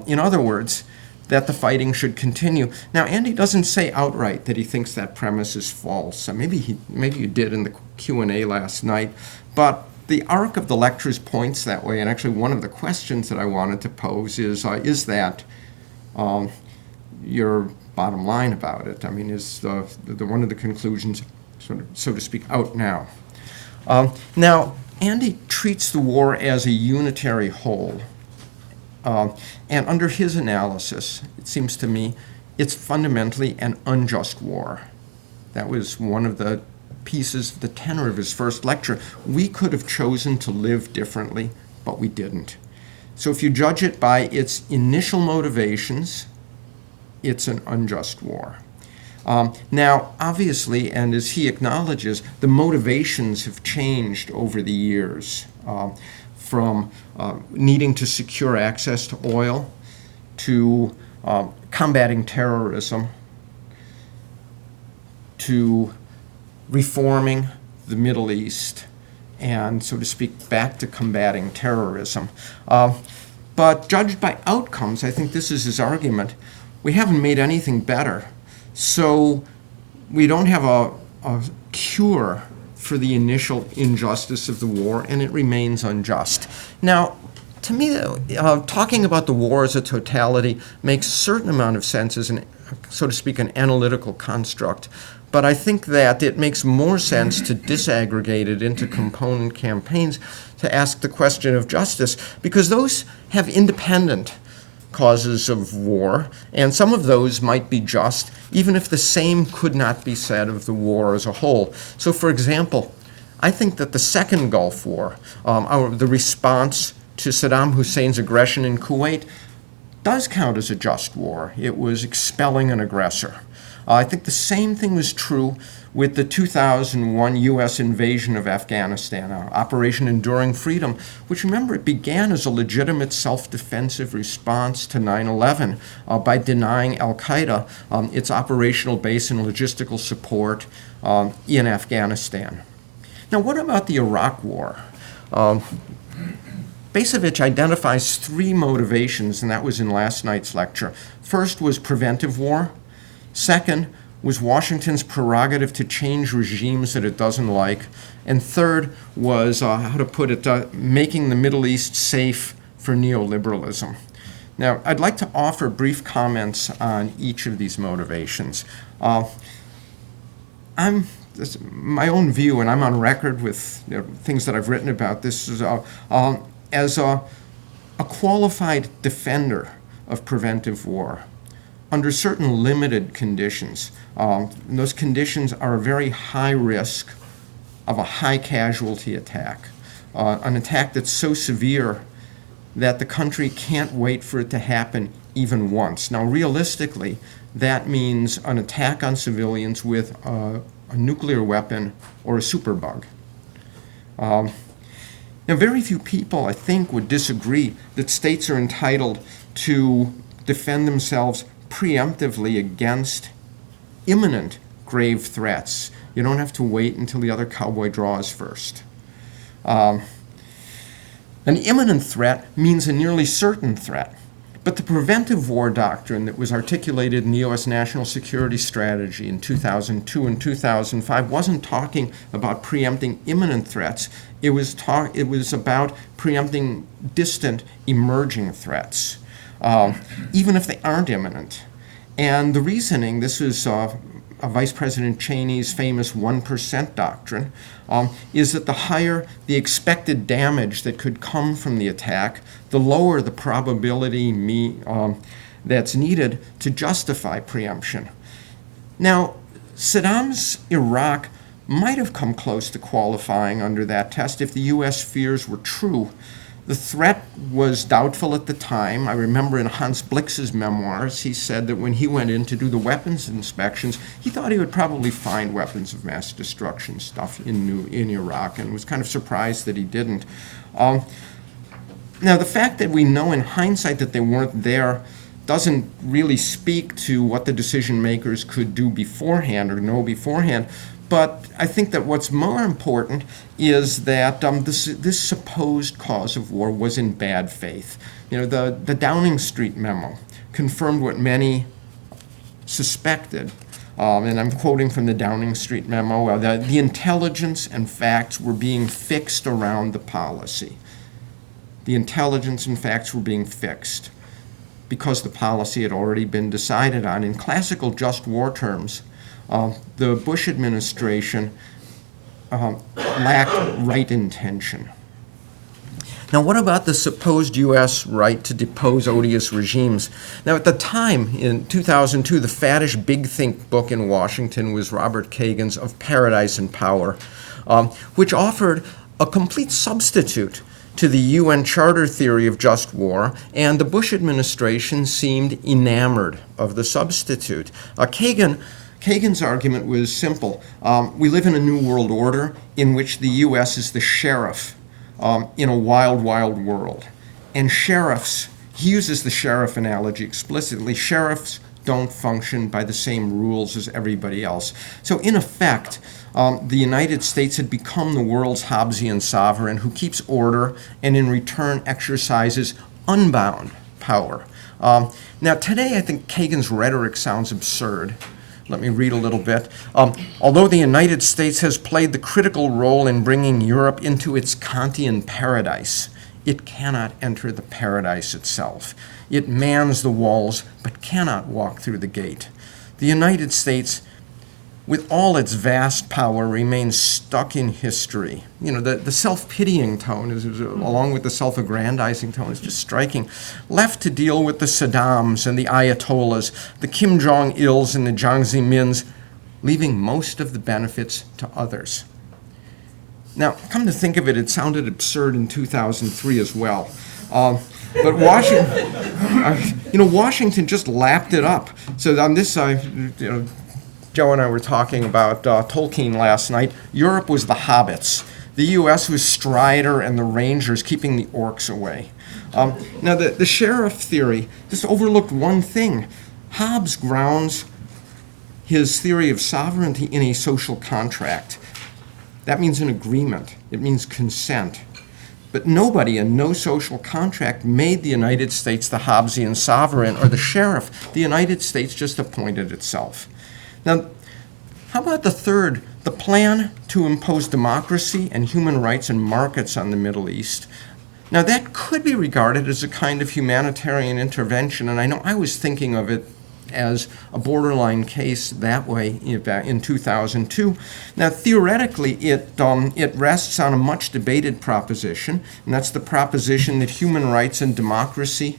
In other words, that the fighting should continue. Now, Andy doesn't say outright that he thinks that premise is false. Maybe you did in the Q&A last night, but the arc of the lectures points that way, and actually one of the questions that I wanted to pose is that your bottom line about it. I mean, is one of the conclusions, sort of, so to speak, out now. Now, Andy treats the war as a unitary whole. And under his analysis, it seems to me, it's fundamentally an unjust war. That was one of the pieces, the tenor of his first lecture. We could have chosen to live differently, but we didn't. So if you judge it by its initial motivations, it's an unjust war. Now, obviously, and as he acknowledges, the motivations have changed over the years, from needing to secure access to oil to combating terrorism to reforming the Middle East and, so to speak, back to combating terrorism. But judged by outcomes, I think this is his argument, we haven't made anything better. So we don't have a cure for the initial injustice of the war, and it remains unjust. Now, to me, talking about the war as a totality makes a certain amount of sense as an, so to speak, an analytical construct. But I think that it makes more sense to disaggregate it into component campaigns to ask the question of justice, because those have independent causes of war, and some of those might be just, even if the same could not be said of the war as a whole. So, for example, I think that the Second Gulf War, the response to Saddam Hussein's aggression in Kuwait, does count as a just war. It was expelling an aggressor. I think the same thing was true with the 2001 U.S. invasion of Afghanistan, Operation Enduring Freedom, which, remember, it began as a legitimate self-defensive response to 9/11 by denying al-Qaeda its operational base and logistical support in Afghanistan. Now, what about the Iraq War? Bacevich identifies three motivations, and that was in last night's lecture. First was preventive war. Second was Washington's prerogative to change regimes that it doesn't like. And third was, how to put it, making the Middle East safe for neoliberalism. Now, I'd like to offer brief comments on each of these motivations. This is my own view, and I'm on record with things that I've written about this, is, as a qualified defender of preventive war under certain limited conditions. And those conditions are a very high risk of a high casualty attack, an attack that's so severe that the country can't wait for it to happen even once. Now, realistically, that means an attack on civilians with a nuclear weapon or a superbug. Now, very few people, I think, would disagree that states are entitled to defend themselves preemptively against imminent grave threats. You don't have to wait until the other cowboy draws first. An imminent threat means a nearly certain threat. But the preventive war doctrine that was articulated in the U.S. National Security Strategy in 2002 and 2005 wasn't talking about preempting imminent threats. It was about preempting distant, emerging threats, even if they aren't imminent. And the reasoning, this is Vice President Cheney's famous 1% doctrine, is that the higher the expected damage that could come from the attack, the lower the probability that's needed to justify preemption. Now, Saddam's Iraq might have come close to qualifying under that test if the U.S. fears were true. The threat was doubtful at the time. I remember in Hans Blix's memoirs, he said that when he went in to do the weapons inspections, he thought he would probably find weapons of mass destruction stuff in Iraq, and was kind of surprised that he didn't. Now, the fact that we know in hindsight that they weren't there doesn't really speak to what the decision makers could do beforehand or know beforehand. But I think that what's more important is that this supposed cause of war was in bad faith. You know, the Downing Street memo confirmed what many suspected, and I'm quoting from the Downing Street memo, that the intelligence and facts were being fixed around the policy. The intelligence and facts were being fixed. because the policy had already been decided on. In classical just war terms, the Bush administration lacked right intention. Now, what about the supposed U.S. right to depose odious regimes? Now, at the time, in 2002, the faddish big think book in Washington was Robert Kagan's Of Paradise and Power, which offered a complete substitute to the UN Charter theory of just war, and the Bush administration seemed enamored of the substitute. Kagan's argument was simple. We live in a new world order in which the U.S. is the sheriff in a wild, wild world. And sheriffs, he uses the sheriff analogy explicitly, sheriffs don't function by the same rules as everybody else. So in effect, the United States had become the world's Hobbesian sovereign who keeps order and in return exercises unbound power. Now today I think Kagan's rhetoric sounds absurd. Let me read a little bit. Although the United States has played the critical role in bringing Europe into its Kantian paradise, it cannot enter the paradise itself. It mans the walls, but cannot walk through the gate. The United States, with all its vast power, remains stuck in history. You know, the self-pitying tone, along with the self-aggrandizing tone, is just striking. Left to deal with the Saddams and the Ayatollahs, the Kim Jong-ils and the Jiang Zemins, leaving most of the benefits to others. Now, come to think of it, it sounded absurd in 2003 as well. But Washington just lapped it up. So on this side, Joe and I were talking about Tolkien last night. Europe was the hobbits. The U.S. was Strider and the Rangers keeping the orcs away. Now, the sheriff theory just overlooked one thing. Hobbes grounds his theory of sovereignty in a social contract. That means an agreement. It means consent. But nobody and no social contract made the United States the Hobbesian sovereign or the sheriff. The United States just appointed itself. Now, how about the third, the plan to impose democracy and human rights and markets on the Middle East? Now, that could be regarded as a kind of humanitarian intervention, and I know I was thinking of it as a borderline case that way in 2002. Now, theoretically, it rests on a much debated proposition, and that's the proposition that human rights and democracy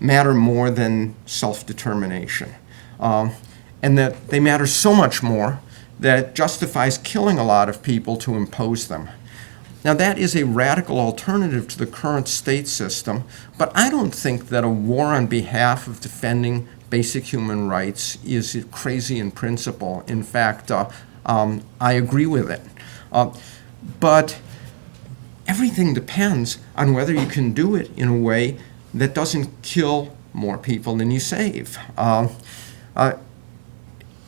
matter more than self-determination. And that they matter so much more that it justifies killing a lot of people to impose them. Now, that is a radical alternative to the current state system, but I don't think that a war on behalf of defending basic human rights is crazy in principle. In fact, I agree with it. But everything depends on whether you can do it in a way that doesn't kill more people than you save.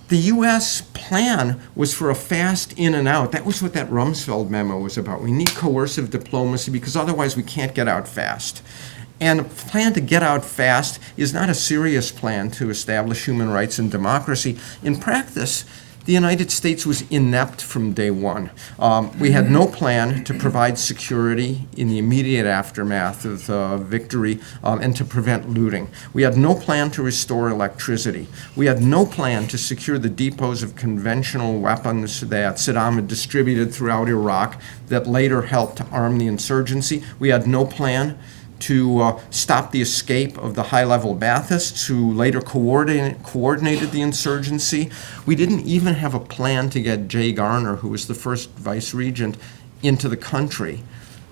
The U.S. plan was for a fast in and out. That was what that Rumsfeld memo was about. We need coercive diplomacy because otherwise we can't get out fast. And a plan to get out fast is not a serious plan to establish human rights and democracy. In practice, the United States was inept from day one. We had no plan to provide security in the immediate aftermath of victory and to prevent looting. We had no plan to restore electricity. We had no plan to secure the depots of conventional weapons that Saddam had distributed throughout Iraq that later helped to arm the insurgency. We had no plan to stop the escape of the high-level Baathists who later coordinated the insurgency. We didn't even have a plan to get Jay Garner, who was the first vice regent, into the country.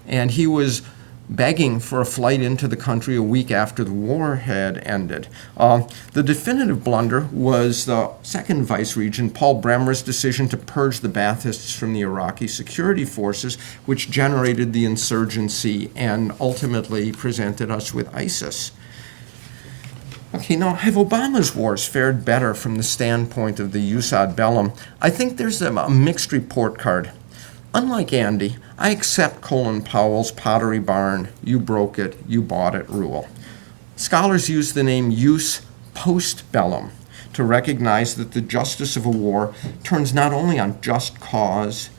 And he was begging for a flight into the country a week after the war had ended. The definitive blunder was the second vice regent, Paul Bremer's decision to purge the Baathists from the Iraqi security forces, which generated the insurgency and ultimately presented us with ISIS. Okay, now have Obama's wars fared better from the standpoint of the jus ad bellum? I think there's a mixed report card. Unlike Andy, I accept Colin Powell's Pottery Barn, you broke it, you bought it rule. Scholars use the name jus post bellum to recognize that the justice of a war turns not only on just cause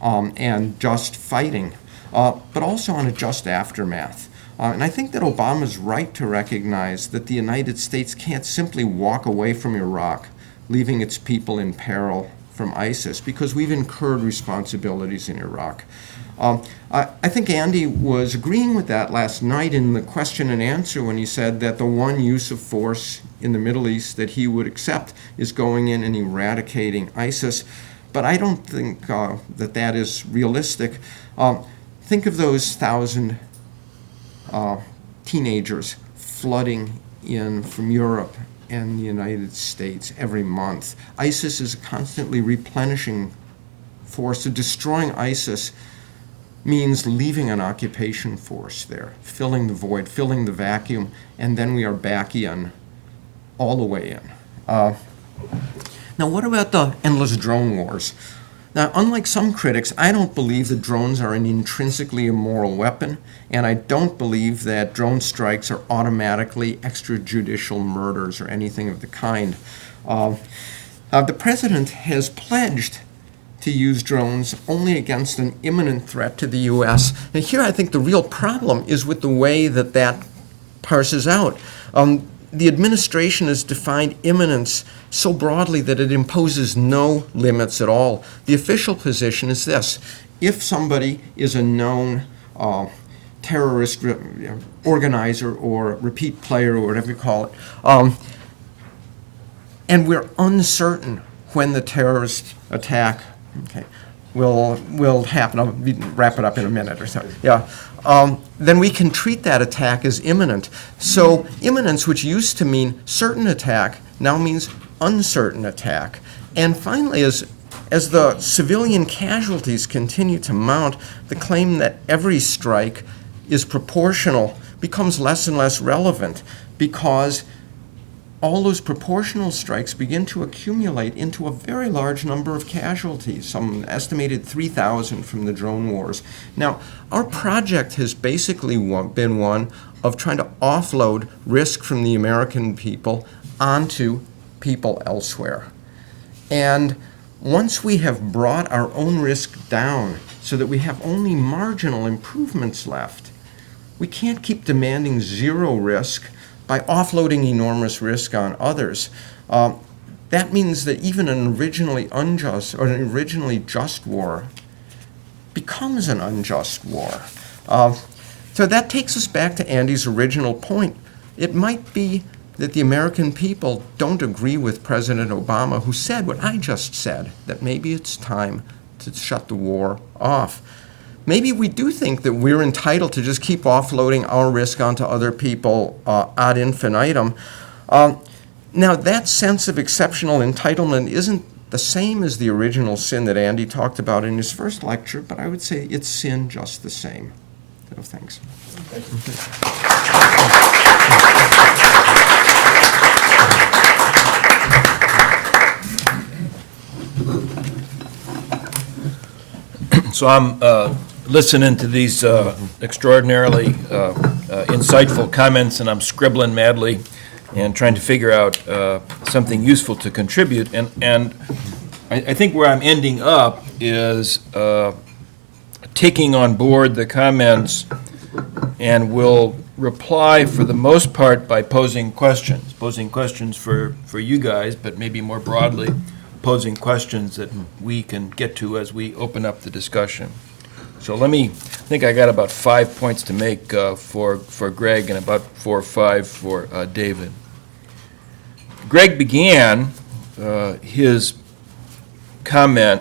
and just fighting, but also on a just aftermath. And I think that Obama's right to recognize that the United States can't simply walk away from Iraq, leaving its people in peril from ISIS, because we've incurred responsibilities in Iraq. I think Andy was agreeing with that last night in the question and answer when he said that the one use of force in the Middle East that he would accept is going in and eradicating ISIS. But I don't think that is realistic. Think of those 1,000 teenagers flooding in from Europe and the United States every month. ISIS is a constantly replenishing force. So destroying ISIS means leaving an occupation force there, filling the void, filling the vacuum, and then we are back in, all the way in. Now, what about the endless drone wars? Now, unlike some critics, I don't believe that drones are an intrinsically immoral weapon, and I don't believe that drone strikes are automatically extrajudicial murders or anything of the kind. The president has pledged to use drones only against an imminent threat to the U.S. And here I think the real problem is with the way that that parses out. The administration has defined imminence so broadly that it imposes no limits at all. The official position is this: if somebody is a known terrorist organizer or repeat player or whatever you call it, and we're uncertain when the terrorist attack will happen. I'll wrap it up in a minute or so. Yeah. Then we can treat that attack as imminent. So imminence, which used to mean certain attack, now means uncertain attack. And finally, as the civilian casualties continue to mount, the claim that every strike is proportional becomes less and less relevant, because all those proportional strikes begin to accumulate into a very large number of casualties, some estimated 3,000 from the drone wars. Now, our project has basically been one of trying to offload risk from the American people onto people elsewhere. And once we have brought our own risk down so that we have only marginal improvements left, we can't keep demanding zero risk by offloading enormous risk on others. That means that even an originally unjust or an originally just war becomes an unjust war. So that takes us back to Andy's original point. It might be that the American people don't agree with President Obama, who said what I just said, that maybe it's time to shut the war off. Maybe we do think that we're entitled to just keep offloading our risk onto other people ad infinitum. Now, that sense of exceptional entitlement isn't the same as the original sin that Andy talked about in his first lecture, but I would say it's sin just the same. So, thanks. So I'm listening to these extraordinarily insightful comments, and I'm scribbling madly and trying to figure out something useful to contribute. And I think where I'm ending up is taking on board the comments, and will reply for the most part by posing questions for you guys, but maybe more broadly, posing questions that we can get to as we open up the discussion. So I think I got about 5 points to make for Greg, and about 4 or 5 for David. Greg began his comment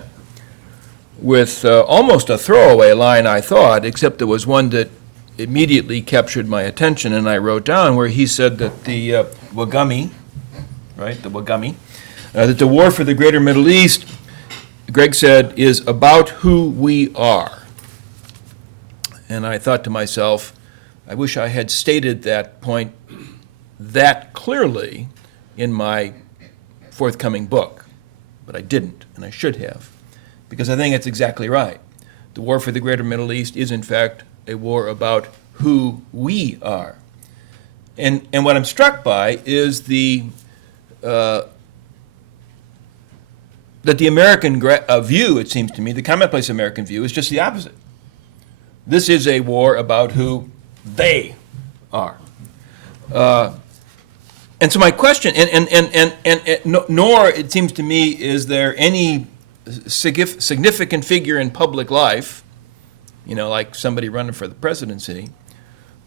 with almost a throwaway line, I thought, except there was one that immediately captured my attention, and I wrote down, where he said that the Wagami, that the war for the greater Middle East, Greg said, is about who we are. And I thought to myself, I wish I had stated that point that clearly in my forthcoming book, but I didn't, and I should have, because I think it's exactly right. The war for the greater Middle East is, in fact, a war about who we are. And what I'm struck by is that the American view, it seems to me, the commonplace American view, is just the opposite. This is a war about who they are. And so my question, nor it seems to me is there any significant figure in public life, like somebody running for the presidency,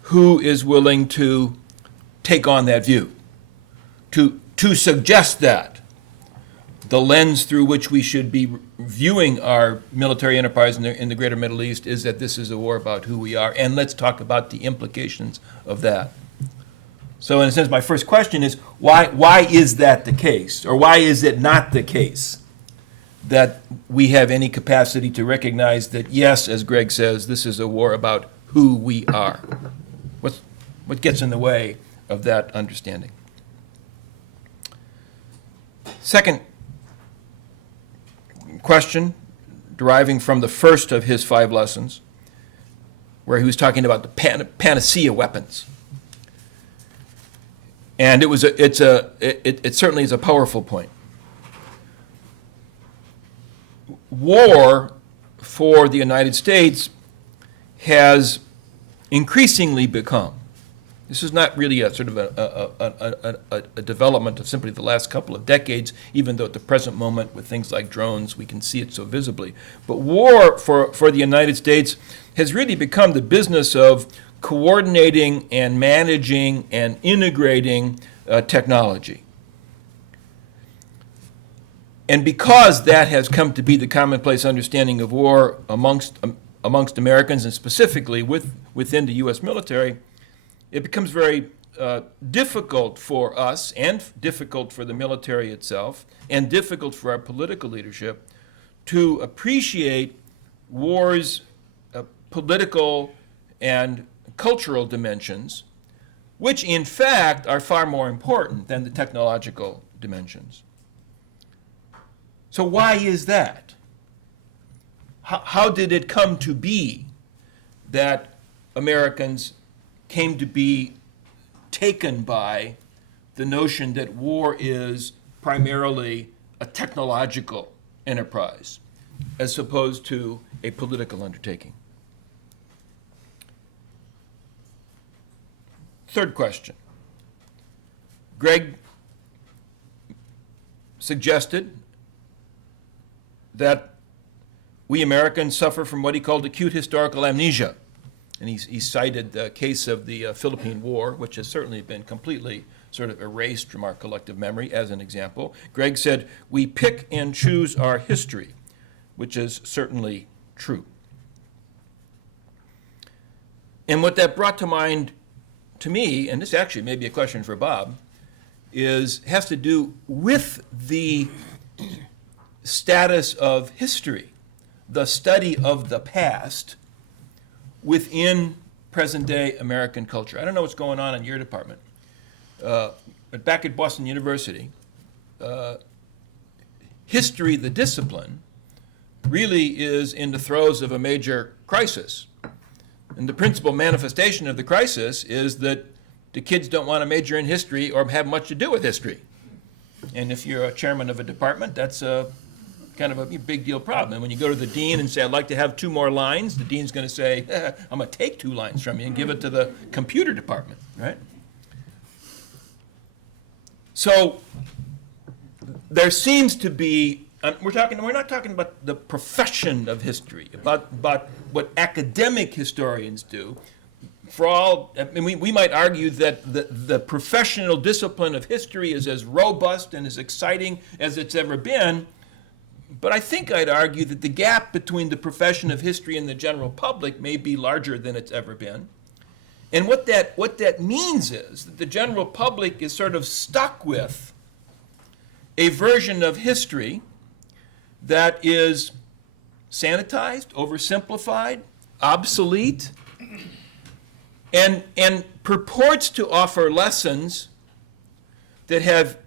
who is willing to take on that view, to suggest that the lens through which we should be viewing our military enterprise in the greater Middle East is that this is a war about who we are, and let's talk about the implications of that. So in a sense, my first question is, why is that the case? Or why is it not the case that we have any capacity to recognize that, yes, as Greg says, this is a war about who we are? What gets in the way of that understanding? Second question, deriving from the first of his 5 lessons, where he was talking about the panacea weapons. And it certainly is a powerful point. War for the United States has increasingly become, this is not really a sort of a development of simply the last couple of decades, even though at the present moment with things like drones we can see it so visibly. But war for the United States has really become the business of coordinating and managing and integrating technology. And because that has come to be the commonplace understanding of war amongst Americans, and specifically within the U.S. military, it becomes very difficult for us, and difficult for the military itself, and difficult for our political leadership to appreciate war's political and cultural dimensions, which in fact are far more important than the technological dimensions. So why is that? How did it come to be that Americans came to be taken by the notion that war is primarily a technological enterprise as opposed to a political undertaking? Third question. Greg suggested that we Americans suffer from what he called acute historical amnesia. And he cited the case of the Philippine War, which has certainly been completely sort of erased from our collective memory as an example. Greg said, we pick and choose our history, which is certainly true. And what that brought to mind to me, and this actually may be a question for Bob, has to do with the status of history, the study of the past within present-day American culture. I don't know what's going on in your department, but back at Boston University, history, the discipline, really is in the throes of a major crisis. And the principal manifestation of the crisis is that the kids don't want to major in history or have much to do with history. And if you're a chairman of a department, that's kind of a big deal problem. And when you go to the dean and say, I'd like to have 2 more lines, the dean's going to say, I'm going to take 2 lines from you and give it to the computer department, right? So there seems to be, we're not talking about the profession of history, about what academic historians do. For all, we might argue that the professional discipline of history is as robust and as exciting as it's ever been. But I think I'd argue that the gap between the profession of history and the general public may be larger than it's ever been. And what that means is that the general public is sort of stuck with a version of history that is sanitized, oversimplified, obsolete, and purports to offer lessons that have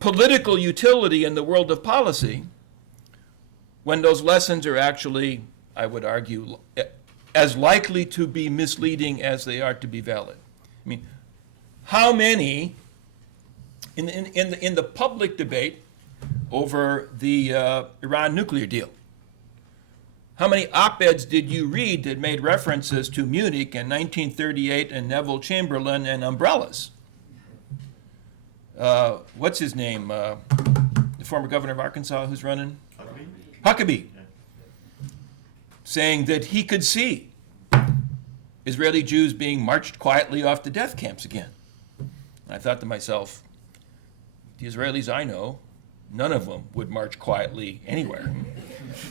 political utility in the world of policy, when those lessons are actually, I would argue, as likely to be misleading as they are to be valid. I mean, how many, in the public debate over the Iran nuclear deal, How many op-eds did you read that made references to Munich in 1938 and Neville Chamberlain and umbrellas? What's his name? The former governor of Arkansas who's running? Huckabee. Saying that he could see Israeli Jews being marched quietly off to death camps again. And I thought to myself, the Israelis I know, none of them would march quietly anywhere.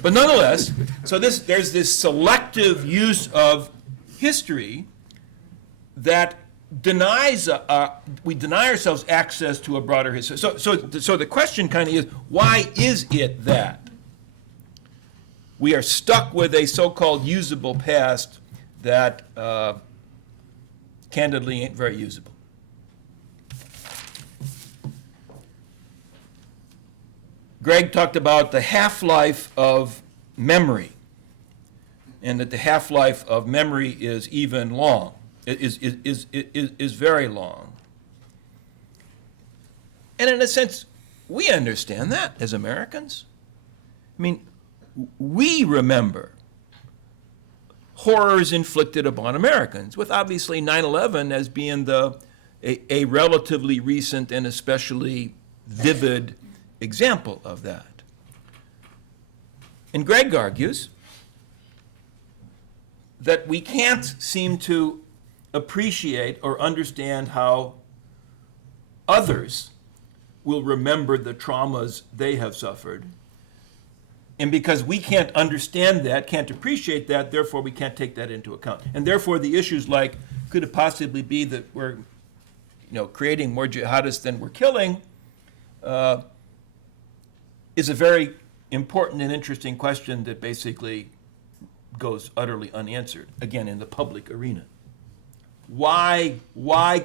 But nonetheless, so there's this selective use of history that denies, we deny ourselves access to a broader history. So the question kind of is, why is it that we are stuck with a so-called usable past that candidly ain't very usable? Greg talked about the half-life of memory, and that the half-life of memory is even long. It is very long. And in a sense, we understand that as Americans. I mean, we remember horrors inflicted upon Americans, with obviously 9/11 as being a relatively recent and especially vivid example of that. And Greg argues that we can't seem to appreciate or understand how others will remember the traumas they have suffered. And because we can't understand that, can't appreciate that, therefore we can't take that into account. And therefore the issues like, could it possibly be that we're creating more jihadists than we're killing, is a very important and interesting question that basically goes utterly unanswered, again, in the public arena. Why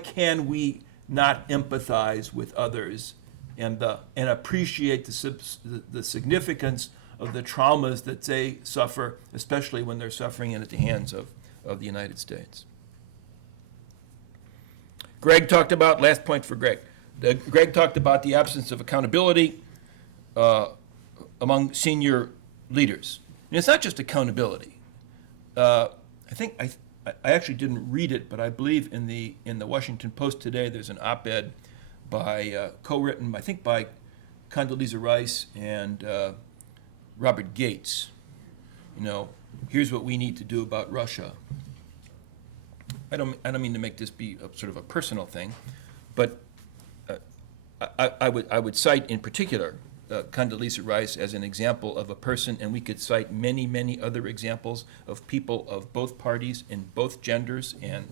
can we not empathize with others and appreciate the significance of the traumas that they suffer, especially when they're suffering at the hands of the United States? Greg talked about, last point for Greg, Greg talked about the absence of accountability among senior leaders. And it's not just accountability. I think I actually didn't read it, but I believe in the Washington Post today there's an op-ed by co-written, I think, by Condoleezza Rice and Robert Gates. Here's what we need to do about Russia. I don't mean to make this be sort of a personal thing, but I would cite in particular Condoleezza Rice as an example of a person, and we could cite many, many other examples of people of both parties and both genders, and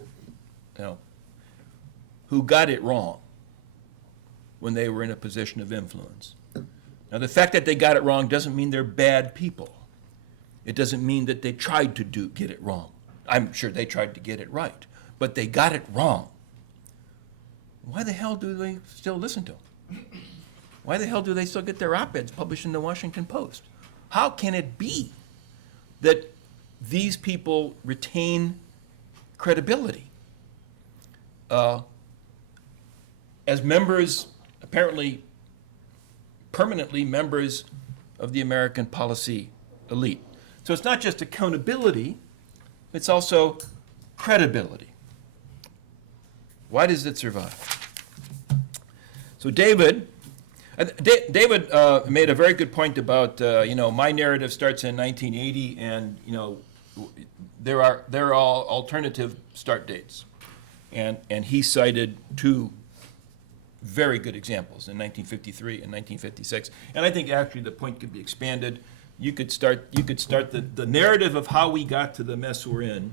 who got it wrong when they were in a position of influence. Now, the fact that they got it wrong doesn't mean they're bad people. It doesn't mean that they tried to get it wrong. I'm sure they tried to get it right, but they got it wrong. Why the hell do they still listen to them? Why the hell do they still get their op-eds published in the Washington Post? How can it be that these people retain credibility? As members, apparently permanently members of the American policy elite. So it's not just accountability, it's also credibility. Why does it survive? So David made a very good point about, my narrative starts in 1980, and, there are all alternative start dates. And he cited two very good examples in 1953 and 1956. And I think actually the point could be expanded. You could start the narrative of how we got to the mess we're in.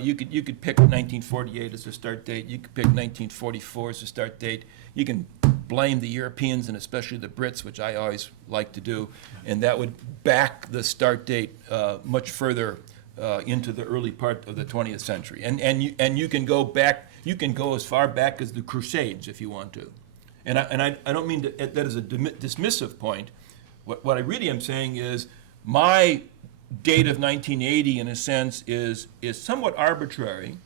You could pick 1948 as a start date. You could pick 1944 as a start date. You can blame the Europeans and especially the Brits, which I always like to do, and that would back the start date much further into the early part of the 20th century. And you can go back. You can go as far back as the Crusades if you want to. And I don't mean that as a dismissive point. What I really am saying is my date of 1980, in a sense, is somewhat arbitrary,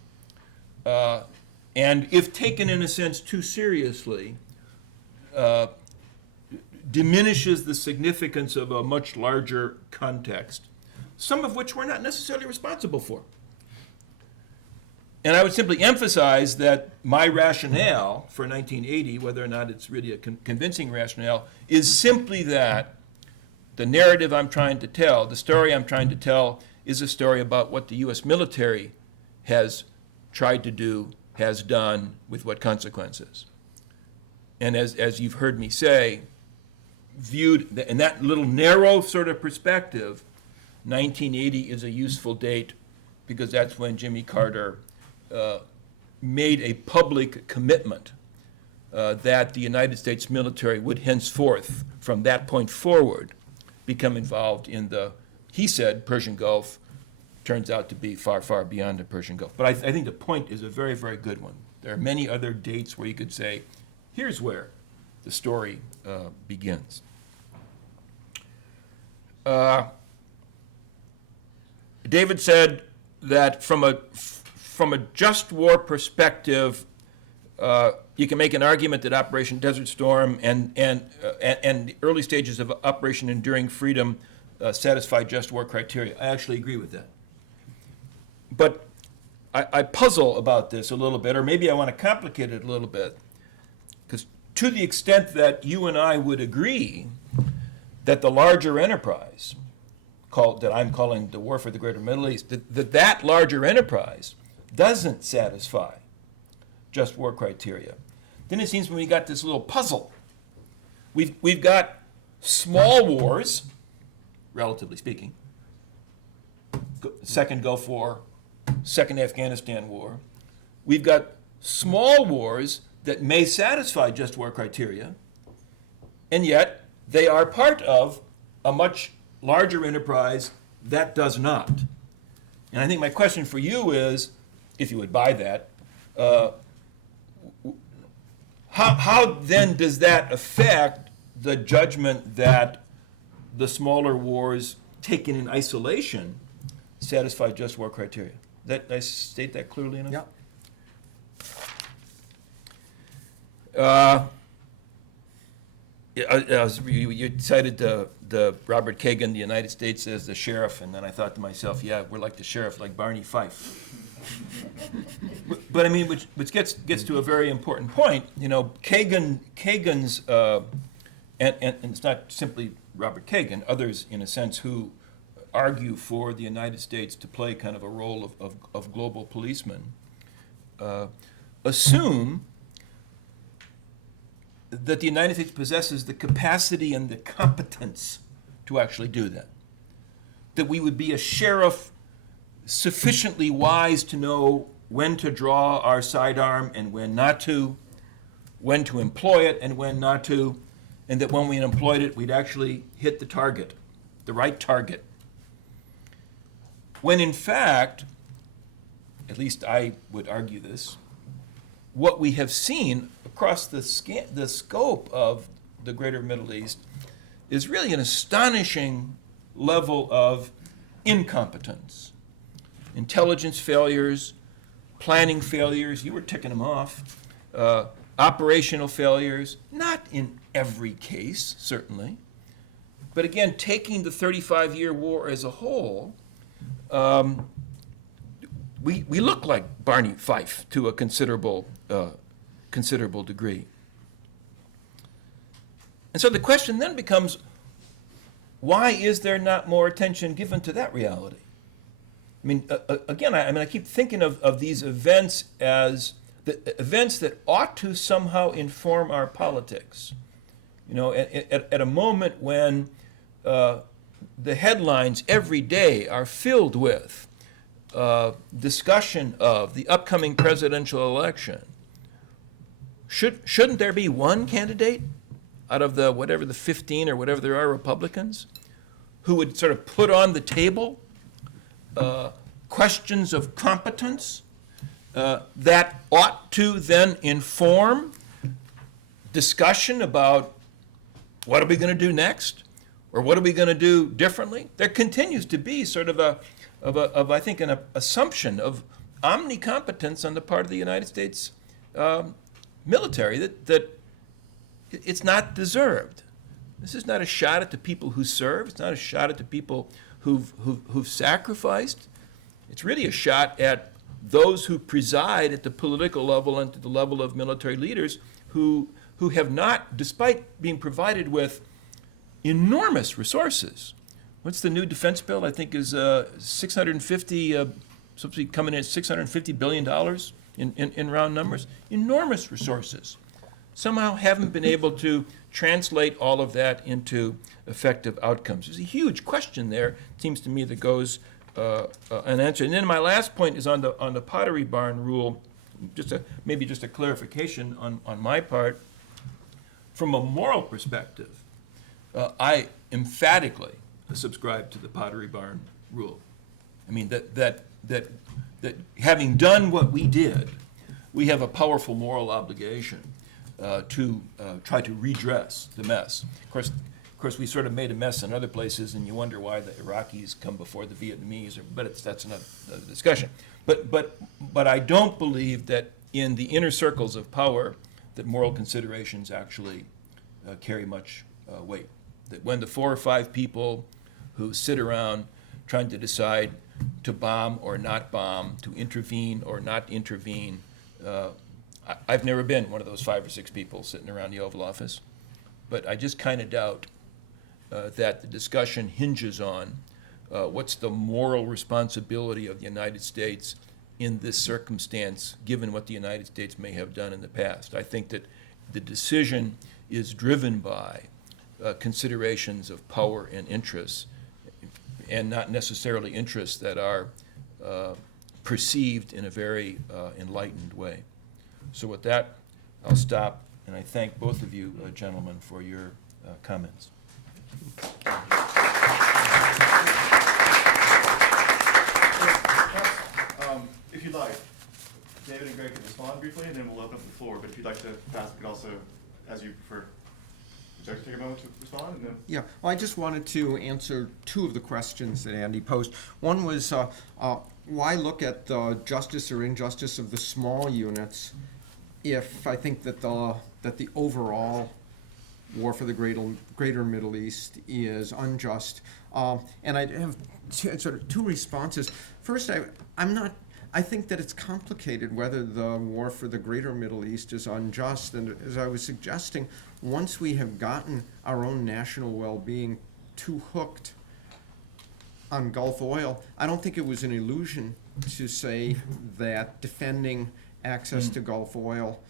and if taken in a sense too seriously, diminishes the significance of a much larger context. some of which we're not necessarily responsible for. And I would simply emphasize that my rationale for 1980, whether or not it's really a convincing rationale, is simply that the narrative I'm trying to tell, the story I'm trying to tell, is a story about what the U.S. military has tried to do, has done, with what consequences. And as you've heard me say, viewed in that little narrow sort of perspective, 1980 is a useful date because that's when Jimmy Carter made a public commitment that the United States military would henceforth, from that point forward, become involved in the, he said, Persian Gulf. Turns out to be far, far beyond the Persian Gulf. But I think the point is a very, very good one. There are many other dates where you could say, here's where the story begins. David said that from a just war perspective, you can make an argument that Operation Desert Storm and the early stages of Operation Enduring Freedom satisfy just war criteria. I actually agree with that. But I puzzle about this a little bit, or maybe I want to complicate it a little bit, because to the extent that you and I would agree that the larger enterprise, that I'm calling the War for the Greater Middle East, that larger enterprise doesn't satisfy just war criteria, then it seems we got this little puzzle. We've got small wars, relatively speaking, Second Gulf War, Second Afghanistan War. We've got small wars that may satisfy just war criteria, and yet they are part of a much larger enterprise that does not. And I think my question for you is, if you would buy that, how then does that affect the judgment that the smaller wars taken in isolation satisfy just war criteria? Did I state that clearly enough? Yeah. You cited the Robert Kagan, the United States as the sheriff, and then I thought to myself, yeah, we're like the sheriff, like Barney Fife. But I mean, which gets to a very important point. You know, Kagan's, and it's not simply Robert Kagan, others in a sense who argue for the United States to play kind of a role of global policeman, assume that the United States possesses the capacity and the competence to actually do that. That we would be a sheriff sufficiently wise to know when to draw our sidearm and when not to, when to employ it and when not to, and that when we employed it, we'd actually hit the target, the right target. When in fact, at least I would argue this, what we have seen across the scope of the greater Middle East is really an astonishing level of incompetence. Intelligence failures, planning failures, you were ticking them off, operational failures, not in every case, certainly, but again, taking the 35-year war as a whole, we look like Barney Fife to a considerable degree. And so the question then becomes, why is there not more attention given to that reality? I mean, again, I keep thinking of these events as the events that ought to somehow inform our politics. You know, at a moment when the headlines every day are filled with discussion of the upcoming presidential election, shouldn't there be one candidate out of the 15 or whatever there are Republicans who would sort of put on the table questions of competence that ought to then inform discussion about what are we going to do next, or what are we going to do differently? There continues to be sort of I think an assumption of omnicompetence on the part of the United States military that it's not deserved. This is not a shot at the people who serve. It's not a shot at the people who've sacrificed. It's really a shot at those who preside at the political level and to the level of military leaders who have not, despite being provided with enormous resources. What's the new defense bill? I think is 650, supposed to be coming in at $650 billion in round numbers. Enormous resources. Somehow haven't been able to translate all of that into effective outcomes. There's a huge question there, it seems to me, that goes unanswered. And then my last point is on the Pottery Barn rule, maybe just a clarification on my part. From a moral perspective, I emphatically subscribe to the Pottery Barn rule. I mean, that having done what we did, we have a powerful moral obligation to try to redress the mess. Of course, we sort of made a mess in other places, and you wonder why the Iraqis come before the Vietnamese, but that's another discussion. But I don't believe that in the inner circles of power that moral considerations actually carry much weight. That when the 4 or 5 people who sit around trying to decide to bomb or not bomb, to intervene or not intervene, I've never been one of those 5 or 6 people sitting around the Oval Office, but I just kind of doubt that the discussion hinges on what's the moral responsibility of the United States in this circumstance, given what the United States may have done in the past. I think that the decision is driven by considerations of power and interests, and not necessarily interests that are perceived in a very enlightened way. So with that, I'll stop, and I thank both of you, gentlemen, for your comments. If you'd like, David and Greg can respond briefly, and then we'll open up the floor. But if you'd like to pass, we could also, as you prefer. Would you like to take a moment to respond? And then Yeah, well, I just wanted to answer 2 of the questions that Andy posed. One was, why look at the justice or injustice of the small units if I think that the overall war for the greater Middle East is unjust? And I have sort of 2 responses. First, I think that it's complicated whether the war for the greater Middle East is unjust. And as I was suggesting, once we have gotten our own national well-being too hooked on Gulf oil, I don't think it was an illusion to say that defending access to Gulf oil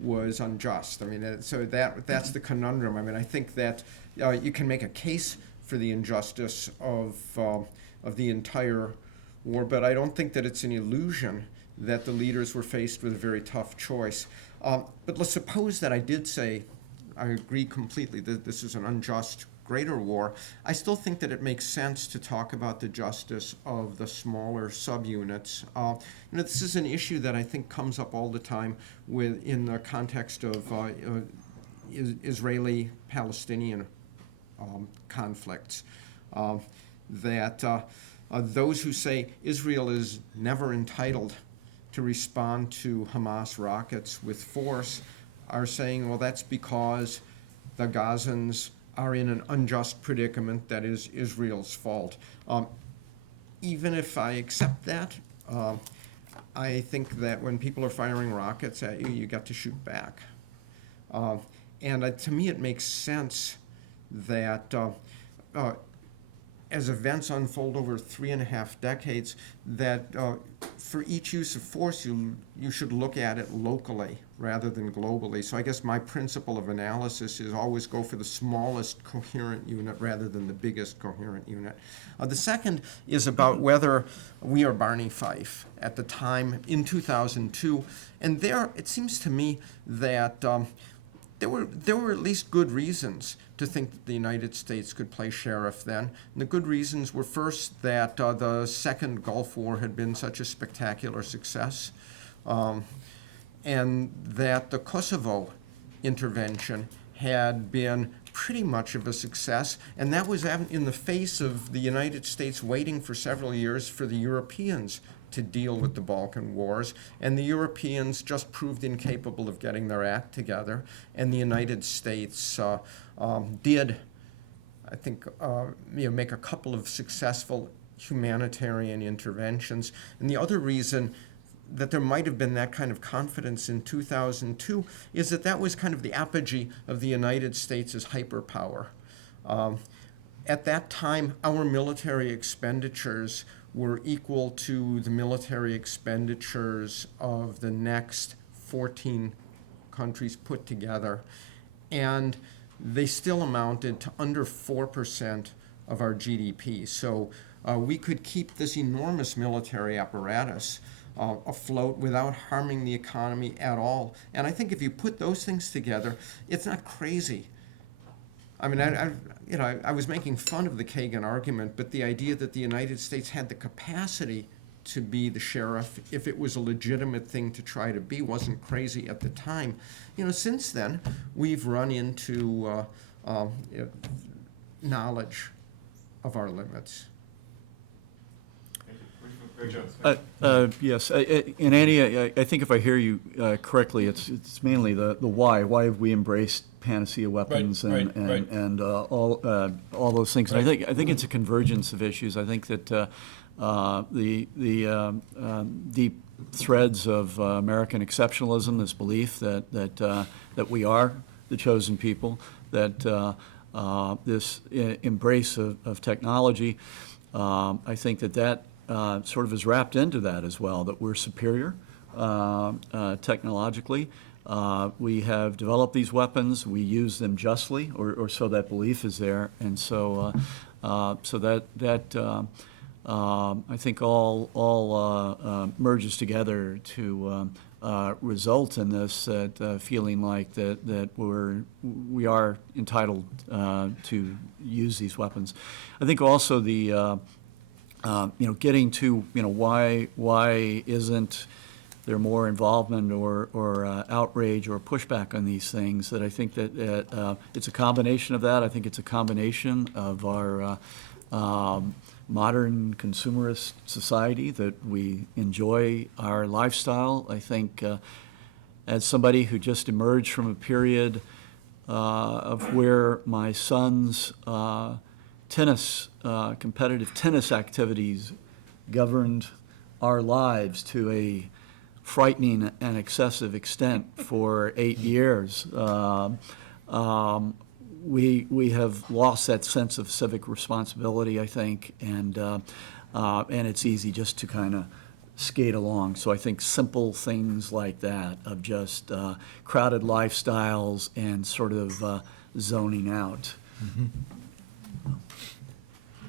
was unjust. I mean, so that's the conundrum. I mean, I think that you can make a case for the injustice of the entire war, but I don't think that it's an illusion that the leaders were faced with a very tough choice. But let's suppose that I did say I agree completely that this is an unjust greater war. I still think that it makes sense to talk about the justice of the smaller subunits. This is an issue that I think comes up all the time in the context of Israeli-Palestinian conflicts. Those who say Israel is never entitled to respond to Hamas rockets with force are saying, well, that's because the Gazans are in an unjust predicament that is Israel's fault. Even if I accept that, I think that when people are firing rockets at you, you got to shoot back. And to me, it makes sense that as events unfold over 3.5 decades, that for each use of force, you should look at it locally rather than globally. So I guess my principle of analysis is always go for the smallest coherent unit rather than the biggest coherent unit. The second is about whether we are Barney Fife at the time in 2002. And there, it seems to me that there were at least good reasons to think that the United States could play sheriff then. And the good reasons were first that the second Gulf War had been such a spectacular success, and that the Kosovo intervention had been pretty much of a success, and that was in the face of the United States waiting for several years for the Europeans to deal with the Balkan Wars, and the Europeans just proved incapable of getting their act together, and the United States did I think, make a couple of successful humanitarian interventions. And the other reason that there might have been that kind of confidence in 2002 is that that was kind of the apogee of the United States as hyperpower. At that time, our military expenditures were equal to the military expenditures of the next 14 countries put together. And they still amounted to under 4% of our GDP. So we could keep this enormous military apparatus afloat without harming the economy at all. And I think if you put those things together, it's not crazy. I mean, I was making fun of the Kagan argument, but the idea that the United States had the capacity to be the sheriff, if it was a legitimate thing to try to be, wasn't crazy at the time. Since then, we've run into knowledge of our limits. Greg Jones. Yes, and Andy, I think if I hear you correctly, it's mainly the why. Why have we embraced panacea weapons Right. and all those things? And I think it's a convergence of issues. I think that the deep threads of American exceptionalism, this belief that we are the chosen people, that this embrace of technology, I think that sort of is wrapped into that as well, that we're superior technologically. We have developed these weapons. We use them justly, or so that belief is there, and so that I think all merges together to result in this feeling like that we are entitled to use these weapons. I think also the getting to why isn't there more involvement or outrage or pushback on these things? That I think that it's a combination of that. I think it's a combination of our modern consumerist society, that we enjoy our lifestyle. I think as somebody who just emerged from a period of where my son's competitive tennis activities governed our lives to a frightening and excessive extent for 8 years. We have lost that sense of civic responsibility, I think, and it's easy just to kind of skate along. So I think simple things like that of just crowded lifestyles and sort of zoning out. Mm-hmm.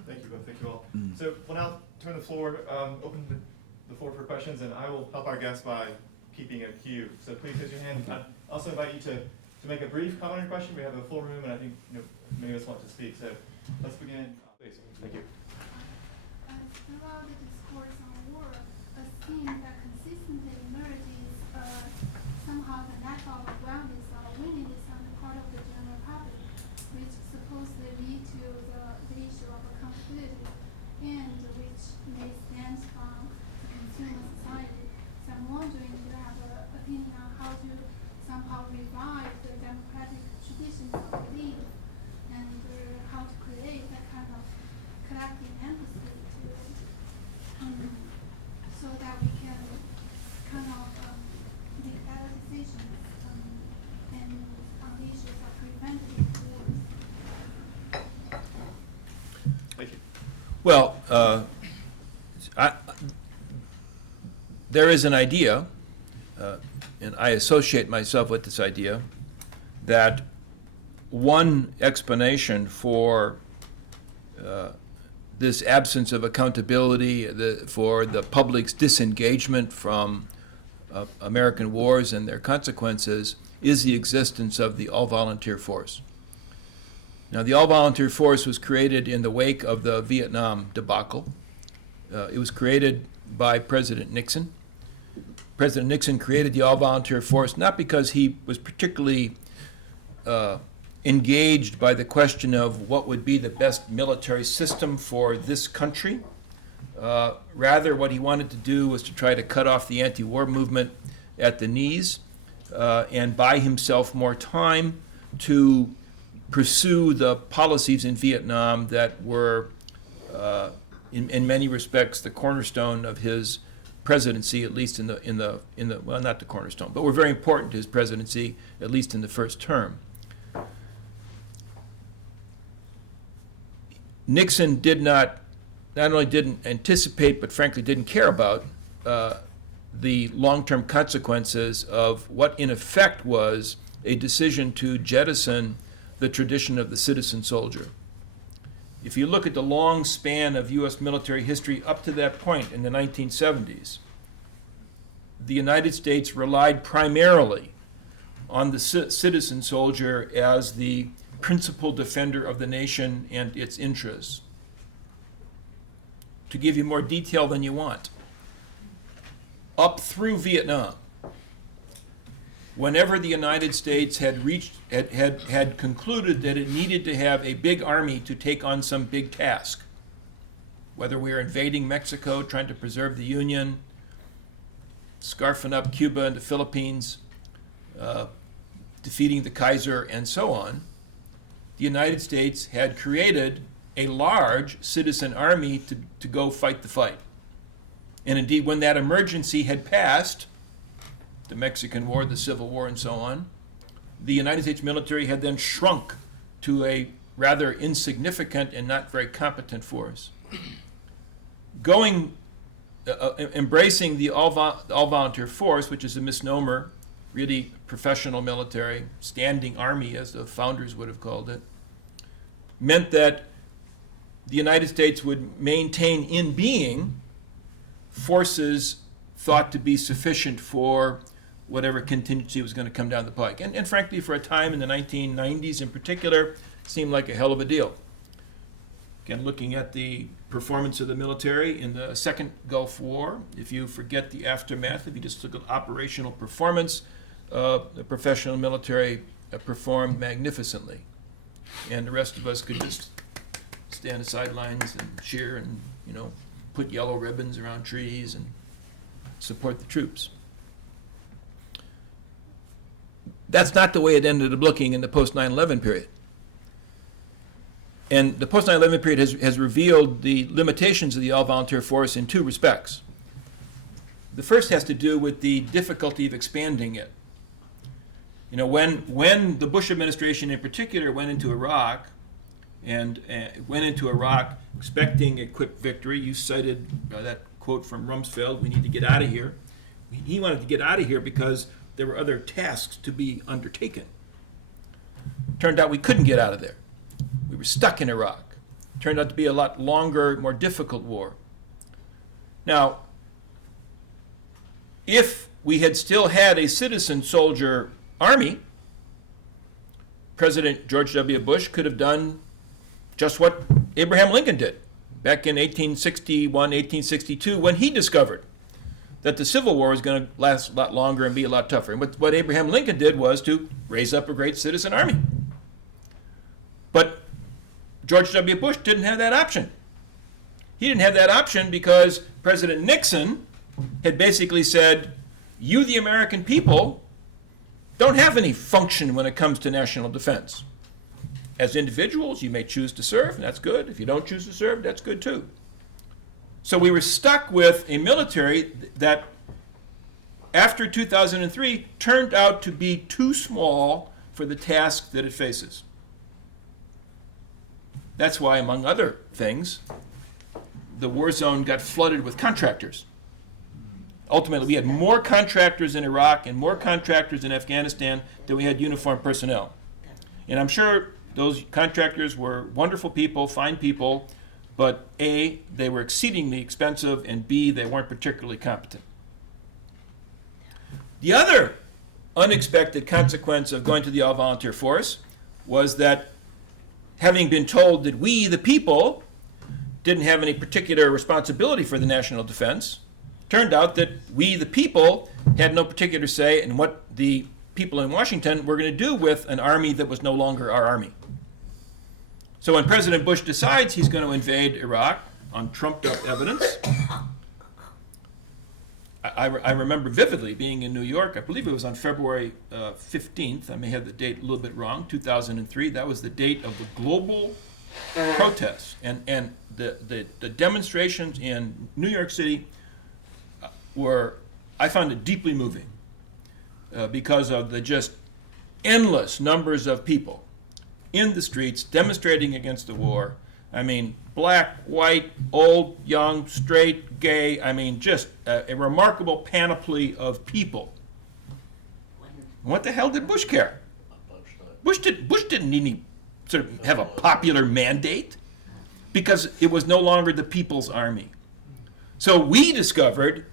Thank you both. Thank you all. So we'll now turn the floor, open the floor for questions, and I will help our guests by keeping a queue. So please raise your hand. I'd also invite you to make a brief comment or question. We have a full room, and I think many of us want to speak. So let's begin. Please. Thank you. Throughout the discourse on war, a theme that consistently emerges somehow the lack of groundedness or willingness on the part of the general public, which supposedly lead to the issue of accountability, and which may stem from the consumer society. So I'm wondering if you have an opinion on how to somehow revive the democratic traditions of belief, and how to create that kind of collective empathy to so that we can kind of make better decisions and on the issues of preventive wars. Thank you. Well, there is an idea, and I associate myself with this idea, that one explanation for this absence of accountability, for the public's disengagement from American wars and their consequences, is the existence of the all-volunteer force. Now, the all-volunteer force was created in the wake of the Vietnam debacle. It was created by President Nixon. President Nixon created the all-volunteer force not because he was particularly engaged by the question of what would be the best military system for this country. Rather, what he wanted to do was to try to cut off the anti-war movement at the knees and buy himself more time to pursue the policies in Vietnam that were, in many respects, the cornerstone of his presidency, at least in the well, not the cornerstone, but were very important to his presidency, at least in the first term. Nixon not only didn't anticipate, but frankly didn't care about the long-term consequences of what in effect was a decision to jettison the tradition of the citizen soldier. If you look at the long span of U.S. military history up to that point in the 1970s, the United States relied primarily on the citizen soldier as the principal defender of the nation and its interests. To give you more detail than you want, up through Vietnam, whenever the United States had concluded that it needed to have a big army to take on some big task, whether we were invading Mexico, trying to preserve the Union, scarfing up Cuba and the Philippines, defeating the Kaiser, and so on, the United States had created a large citizen army to go fight the fight. And indeed, when that emergency had passed, the Mexican War, the Civil War, and so on, the United States military had then shrunk to a rather insignificant and not very competent force. Embracing the all-volunteer force, which is a misnomer, really professional military, standing army, as the founders would have called it, meant that the United States would maintain in being forces thought to be sufficient for whatever contingency was going to come down the pike. And frankly, for a time in the 1990s in particular, seemed like a hell of a deal. Again, looking at the performance of the military in the Second Gulf War, if you forget the aftermath, if you just look at operational performance, the professional military performed magnificently. And the rest of us could just stand on the sidelines and cheer and, put yellow ribbons around trees and support the troops. That's not the way it ended up looking in the post-9/11 period. And the post-9/11 period has revealed the limitations of the all-volunteer force in two respects. The first has to do with the difficulty of expanding it. When the Bush administration in particular went into Iraq, expecting a quick victory, you cited that quote from Rumsfeld, "We need to get out of here." He wanted to get out of here because there were other tasks to be undertaken. Turned out we couldn't get out of there. We were stuck in Iraq. Turned out to be a lot longer, more difficult war. Now, if we had still had a citizen soldier army, President George W. Bush could have done just what Abraham Lincoln did back in 1861, 1862, when he discovered that the Civil War was going to last a lot longer and be a lot tougher. And what Abraham Lincoln did was to raise up a great citizen army. But George W. Bush didn't have that option. He didn't have that option because President Nixon had basically said, you, the American people, don't have any function when it comes to national defense. As individuals, you may choose to serve, and that's good. If you don't choose to serve, that's good too. So we were stuck with a military that, after 2003, turned out to be too small for the task that it faces. That's why, among other things, the war zone got flooded with contractors. Ultimately, we had more contractors in Iraq and more contractors in Afghanistan than we had uniformed personnel. And I'm sure those contractors were wonderful people, fine people, but A, they were exceedingly expensive, and B, they weren't particularly competent. The other unexpected consequence of going to the all-volunteer force was that, having been told that we, the people, didn't have any particular responsibility for the national defense, turned out that we, the people, had no particular say in what the people in Washington were going to do with an army that was no longer our army. So when President Bush decides he's going to invade Iraq on trumped-up evidence, I remember vividly being in New York. I believe it was on February 15th. I may have the date a little bit wrong, 2003. That was the date of the global protests. And the demonstrations in New York City were, I found it deeply moving because of the just endless numbers of people in the streets demonstrating against the war. I mean, black, white, old, young, straight, gay, I mean, just a remarkable panoply of people. What the hell did Bush care? Bush didn't need any sort of have a popular mandate because it was no longer the people's army. So we discovered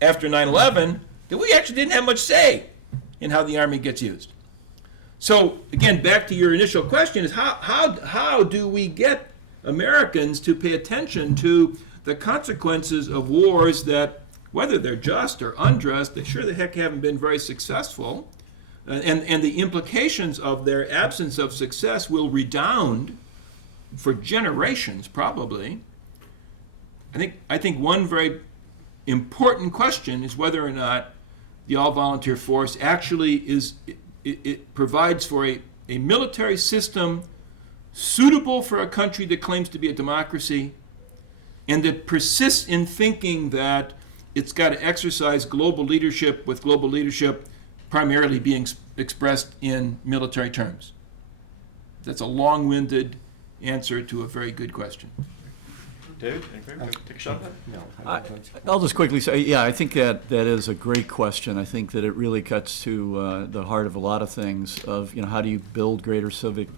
after 9/11 that we actually didn't have much say in how the army gets used. So again, back to your initial question is how do we get Americans to pay attention to the consequences of wars that, whether they're just or unjust, they sure the heck haven't been very successful, and the implications of their absence of success will redound for generations probably. I think one very important question is whether or not the all-volunteer force actually it provides for a military system suitable for a country that claims to be a democracy and that persists in thinking that it's got to exercise global leadership, with global leadership primarily being expressed in military terms. That's a long-winded answer to a very good question. David, take a shot at that? I'll just quickly say, yeah, I think that is a great question. I think that it really cuts to the heart of a lot of things of, how do you build greater civic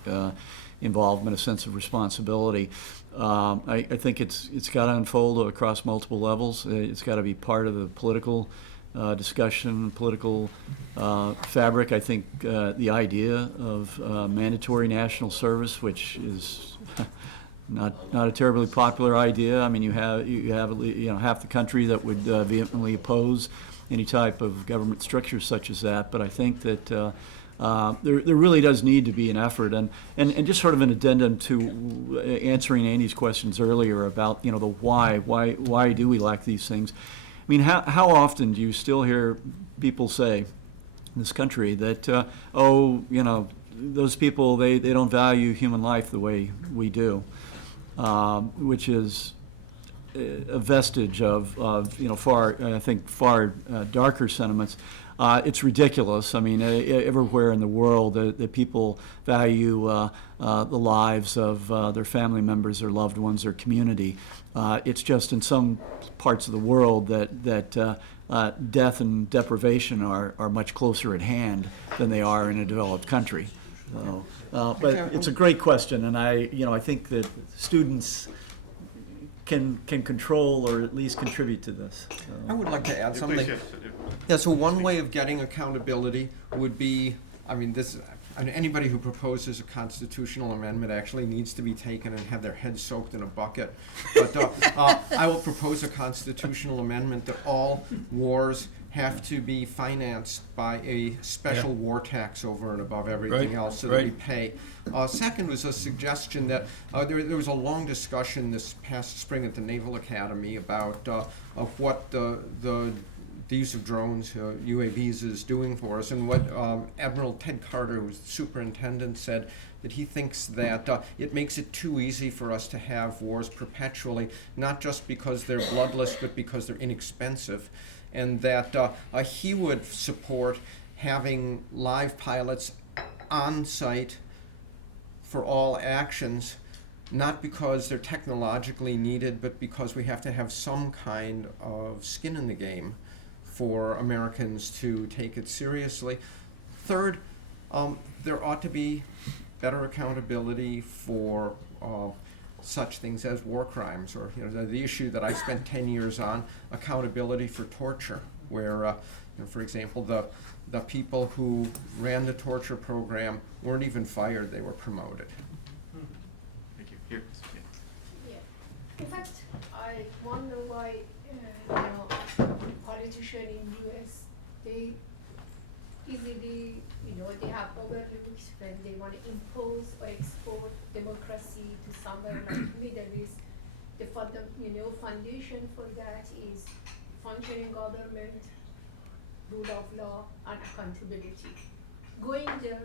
involvement, a sense of responsibility. I think it's got to unfold across multiple levels. It's got to be part of the political discussion, political fabric. I think the idea of mandatory national service, which is not a terribly popular idea. I mean, you have half the country that would vehemently oppose any type of government structure such as that. But I think that there really does need to be an effort, and just sort of an addendum to answering Andy's questions earlier about the why do we lack these things. I mean, how often do you still hear people say in this country that those people they don't value human life the way we do, which is a vestige of far darker sentiments. It's ridiculous. I mean, everywhere in the world, the people value the lives of their family members, their loved ones, their community. It's just in some parts of the world that death and deprivation are much closer at hand than they are in a developed country. So, but it's a great question, and I think that students can control or at least contribute to this. So. I would like to add Please, something. yes. Yeah, so one way of getting accountability would be, anybody who proposes a constitutional amendment actually needs to be taken and have their head soaked in a bucket. But I will propose a constitutional amendment that all wars have to be financed by a special war tax over and above everything Right, else so that we right. pay. Second was a suggestion that there was a long discussion this past spring at the Naval Academy about of what the use of drones, UAVs, is doing for us, and what Admiral Ted Carter, who's the superintendent, said that he thinks that it makes it too easy for us to have wars perpetually, not just because they're bloodless, but because they're inexpensive, and that he would support having live pilots on site for all actions, not because they're technologically needed, but because we have to have some kind of skin in the game for Americans to take it seriously. Third, there ought to be better accountability for such things as war crimes, or the issue that I spent 10 years on, accountability for torture, where, for example, the people who ran the torture program weren't even fired; they were promoted. Thank you. Here. Yeah. In fact, I wonder why politicians in U.S. they easily they have overlooked when they want to impose or export democracy to somewhere like Middle East. The foundation for that is functioning government, rule of law, and accountability. Going there,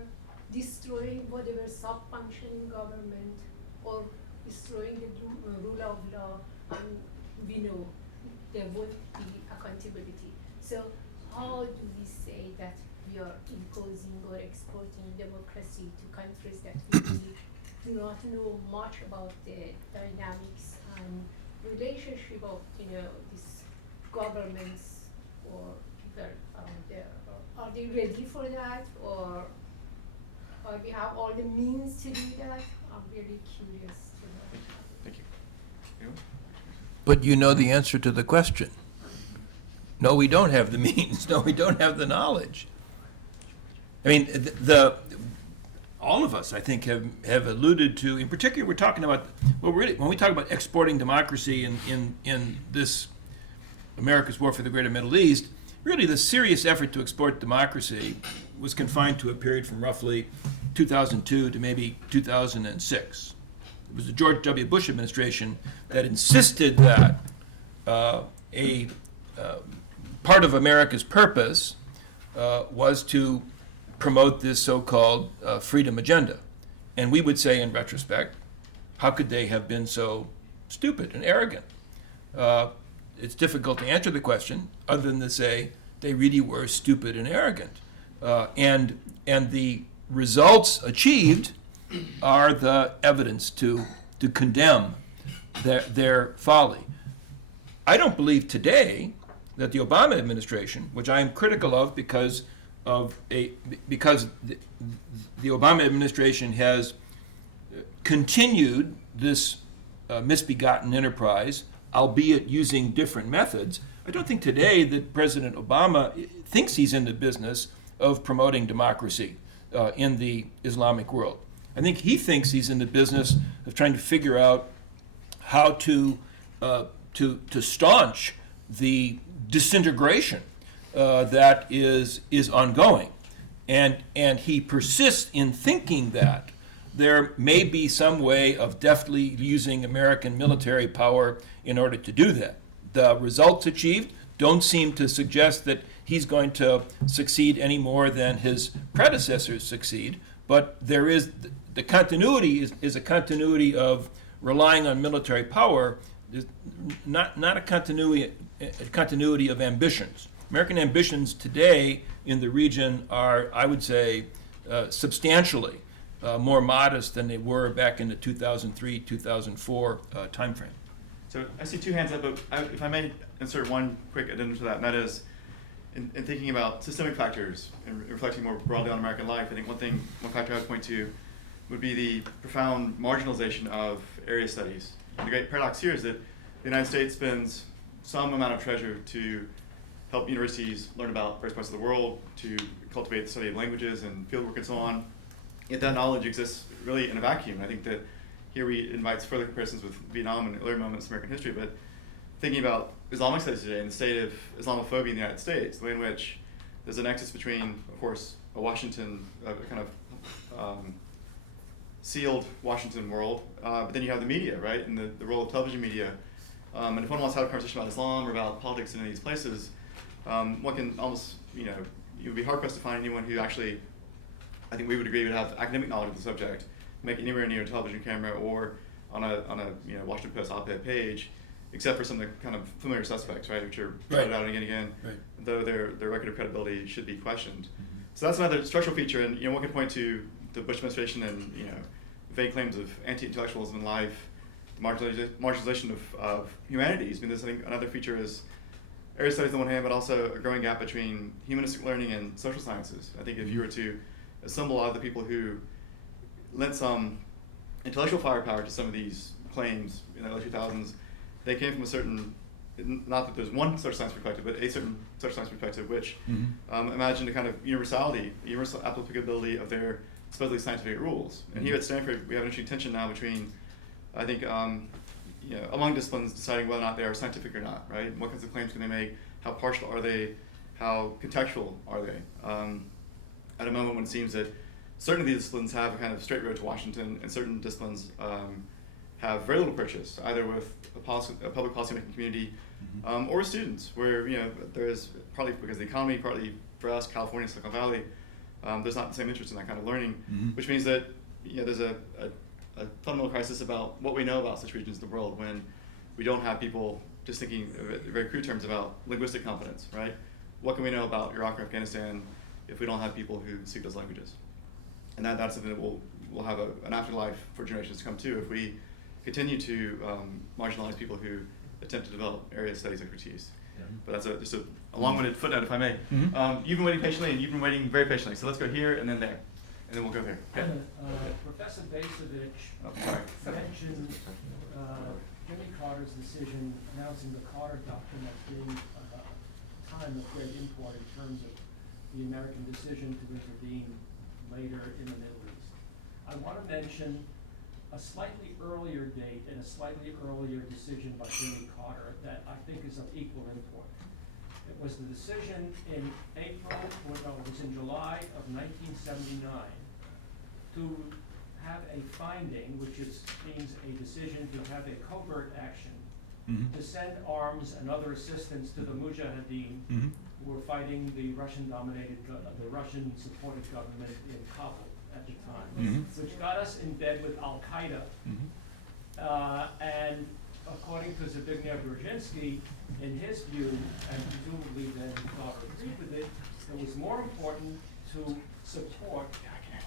destroying whatever sub-functioning government, or destroying the rule of law, and we know there won't be accountability. So how do we say that we are imposing or exporting democracy to countries that we really do not know much about the dynamics and relationship of, these governments or people around there? Are they ready for that, or we have all the means to do that? I'm really curious to know. Thank you. Anyone? But you know the answer to the question. No, we don't have the means. No, we don't have the knowledge. I mean, all of us, I think, have alluded to, in particular, we're talking about, well, really, when we talk about exporting democracy in this America's war for the greater Middle East, really the serious effort to export democracy was confined to a period from roughly 2002 to maybe 2006. It was the George W. Bush administration that insisted that part of America's purpose was to promote this so-called freedom agenda. And we would say in retrospect, how could they have been so stupid and arrogant? It's difficult to answer the question other than to say they really were stupid and arrogant. And the results achieved are the evidence to condemn their folly. I don't believe today that the Obama administration, which I am critical of because the Obama administration has continued this misbegotten enterprise, albeit using different methods. I don't think today that President Obama thinks he's in the business of promoting democracy in the Islamic world. I think he thinks he's in the business of trying to figure out how to staunch the disintegration that is ongoing, and he persists in thinking that there may be some way of deftly using American military power in order to do that. The results achieved don't seem to suggest that he's going to succeed any more than his predecessors succeed, but there is the continuity is a continuity of relying on military power, not a continuity of ambitions. American ambitions today in the region are, I would say, substantially more modest than they were back in the 2003, 2004 timeframe. So I see two hands up, but if I may insert one quick addendum to that, and that is, in thinking about systemic factors and reflecting more broadly on American life, I think one factor I would point to would be the profound marginalization of area studies. And the great paradox here is that the United States spends some amount of treasure to help universities learn about various parts of the world, to cultivate the study of languages and fieldwork and so on. Yet that knowledge exists really in a vacuum. I think that here we invite further comparisons with Vietnam and earlier moments in American history, but thinking about Islamic studies today and the state of Islamophobia in the United States, the way in which there's a nexus between, of course, a Washington, kind of sealed Washington world, but then you have the media, right, and the role of television media. And if one wants to have a conversation about Islam or about politics in these places, one can almost, you would be hard-pressed to find anyone who actually, I think we would agree, would have academic knowledge of the subject, make it anywhere near a television camera or on a Washington Post op-ed page, except for some of the kind of familiar suspects, right, which are trotted out again and again, Right. though their record of credibility should be questioned. So that's another structural feature, and one can point to the Bush administration and vague claims of anti-intellectualism in life, the marginalization of humanities. I mean, there's, I think, another feature is area studies on the one hand, but also a growing gap between humanistic learning and social sciences. I think if you were to assemble a lot of the people who lent some intellectual firepower to some of these claims in the early 2000s, they came from a certain, not that there's one social science perspective, but a certain social science perspective which imagined a kind of universal applicability of their supposedly scientific rules. And here at Stanford, we have an interesting tension now between, I think, among disciplines deciding whether or not they are scientific or not, right? What kinds of claims can they make? How partial are they? How contextual are they? At a moment when it seems that certain of these disciplines have a kind of straight road to Washington, and certain disciplines have very little purchase, either with a public policy-making community or with students, where there's partly because of the economy, partly for us, California, Silicon Valley, there's not the same interest in that kind of learning, which means that there's a fundamental crisis about what we know about such regions of the world when we don't have people just thinking in very crude terms about linguistic competence, right? What can we know about Iraq or Afghanistan if we don't have people who speak those languages? And that's something that will have an afterlife for generations to come too if we continue to marginalize people who attempt to develop area of studies expertise. Yeah. But that's just a long-winded footnote, if I may. You've been waiting patiently, and you've been waiting very patiently. So let's go here and then there, and then we'll go there. Okay. Professor Basovich Oh, sorry. mentioned Jimmy Carter's decision announcing the Carter Doctrine as being a time of great import in terms of the American decision to intervene later in the Middle East. I want to mention a slightly earlier date and a slightly earlier decision by Jimmy Carter that I think is of equal import. It was the decision in it was in July of 1979 to have a finding, which means a decision to have a covert action to send arms and other assistance to the Mujahideen who were fighting the the Russian-supported government in Kabul at the time, which got us in bed with Al-Qaeda. And according to Zbigniew Brzezinski, in his view, and presumably then Carter agreed with it, it was more important to support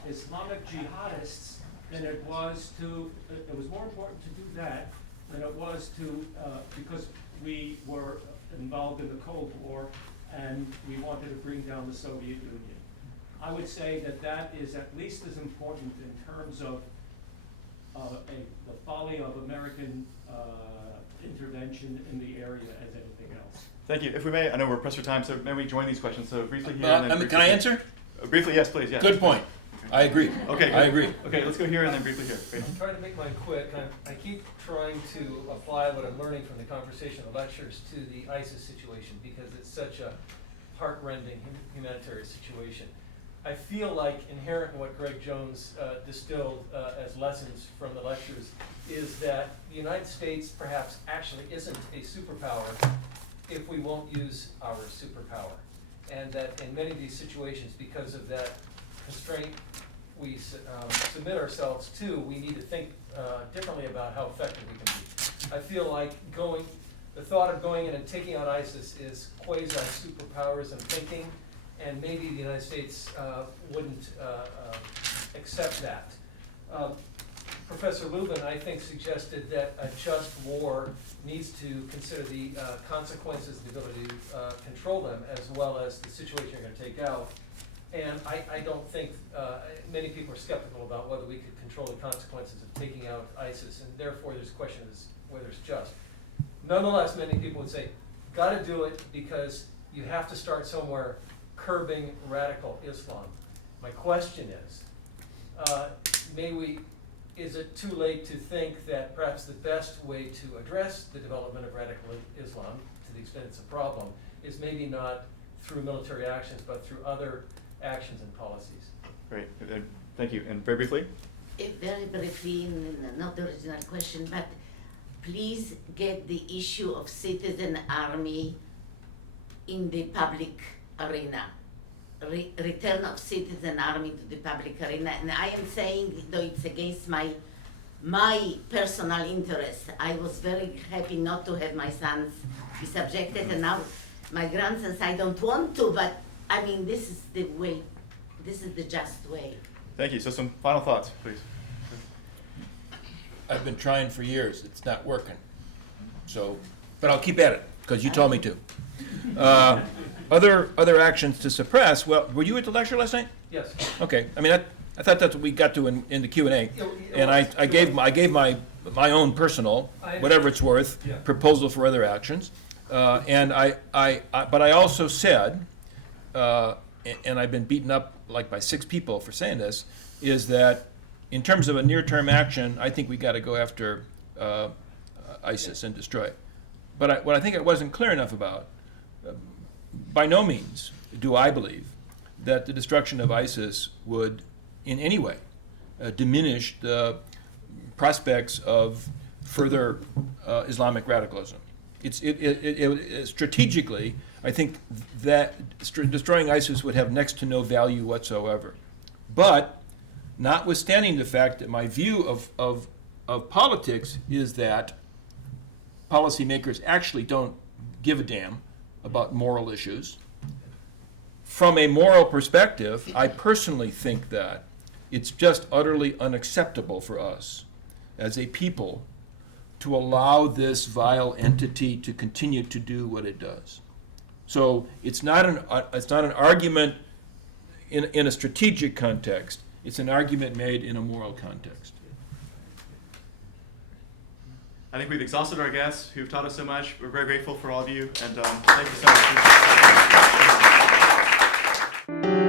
Islamic jihadists than it was more important to do that than it was to, because we were involved in the Cold War and we wanted to bring down the Soviet Union. I would say that is at least as important in terms of the folly of American intervention in the area as anything else. Thank you. If we may, I know we're pressed for time, so may we join these questions? So briefly here. And then briefly Can I here. answer? Briefly, yes, please. Yes. Good point. I agree. Okay. I agree. Okay, let's go here and then briefly here. Great. I'm trying to make mine quick. I keep trying to apply what I'm learning from the conversation, the lectures, to the ISIS situation because it's such a heart-rending humanitarian situation. I feel like inherent in what Greg Jones distilled as lessons from the lectures is that the United States perhaps actually isn't a superpower if we won't use our superpower. And that in many of these situations, because of that constraint we submit ourselves to, we need to think differently about how effective we can be. I feel like the thought of going in and taking out ISIS is quasi-superpowers and thinking, and maybe the United States wouldn't accept that. Professor Lubin, I think, suggested that a just war needs to consider the consequences, the ability to control them, as well as the situation you're going to take out. And I don't think, many people are skeptical about whether we could control the consequences of taking out ISIS, and therefore there's a question of whether it's just. Nonetheless, many people would say, gotta do it because you have to start somewhere curbing radical Islam. My question is, is it too late to think that perhaps the best way to address the development of radical Islam, to the extent it's a problem, is maybe not through military actions, but through other actions and policies? Great. Thank you. And very briefly? Very briefly, not the original question, but please get the issue of citizen army in the public arena. Return of citizen army to the public arena. And I am saying, though it's against my personal interest, I was very happy not to have my sons be subjected, and now my grandsons, I don't want to, but I mean, this is the way, this is the just way. Thank you. So some final thoughts, please. I've been trying for years. It's not working. So, but I'll keep at it because you told me to. Other actions to suppress. Well, were you at the lecture last night? Yes. Okay. I mean, I thought that's what we got to in the Q&A, and I gave my own personal, whatever it's worth, Yeah. proposal for other actions, and but I also said, and I've been beaten up like by 6 people for saying this, is that in terms of a near-term action, I think we got to go after ISIS and destroy it. But what I think I wasn't clear enough about, by no means do I believe that the destruction of ISIS would in any way diminish the prospects of further Islamic radicalism. Strategically, I think that destroying ISIS would have next to no value whatsoever. But notwithstanding the fact that my view of politics is that policymakers actually don't give a damn about moral issues, from a moral perspective, I personally think that it's just utterly unacceptable for us as a people to allow this vile entity to continue to do what it does. So it's not an argument in a strategic context. It's an argument made in a moral context. I think we've exhausted our guests who've taught us so much. We're very grateful for all of you, and thank you so much.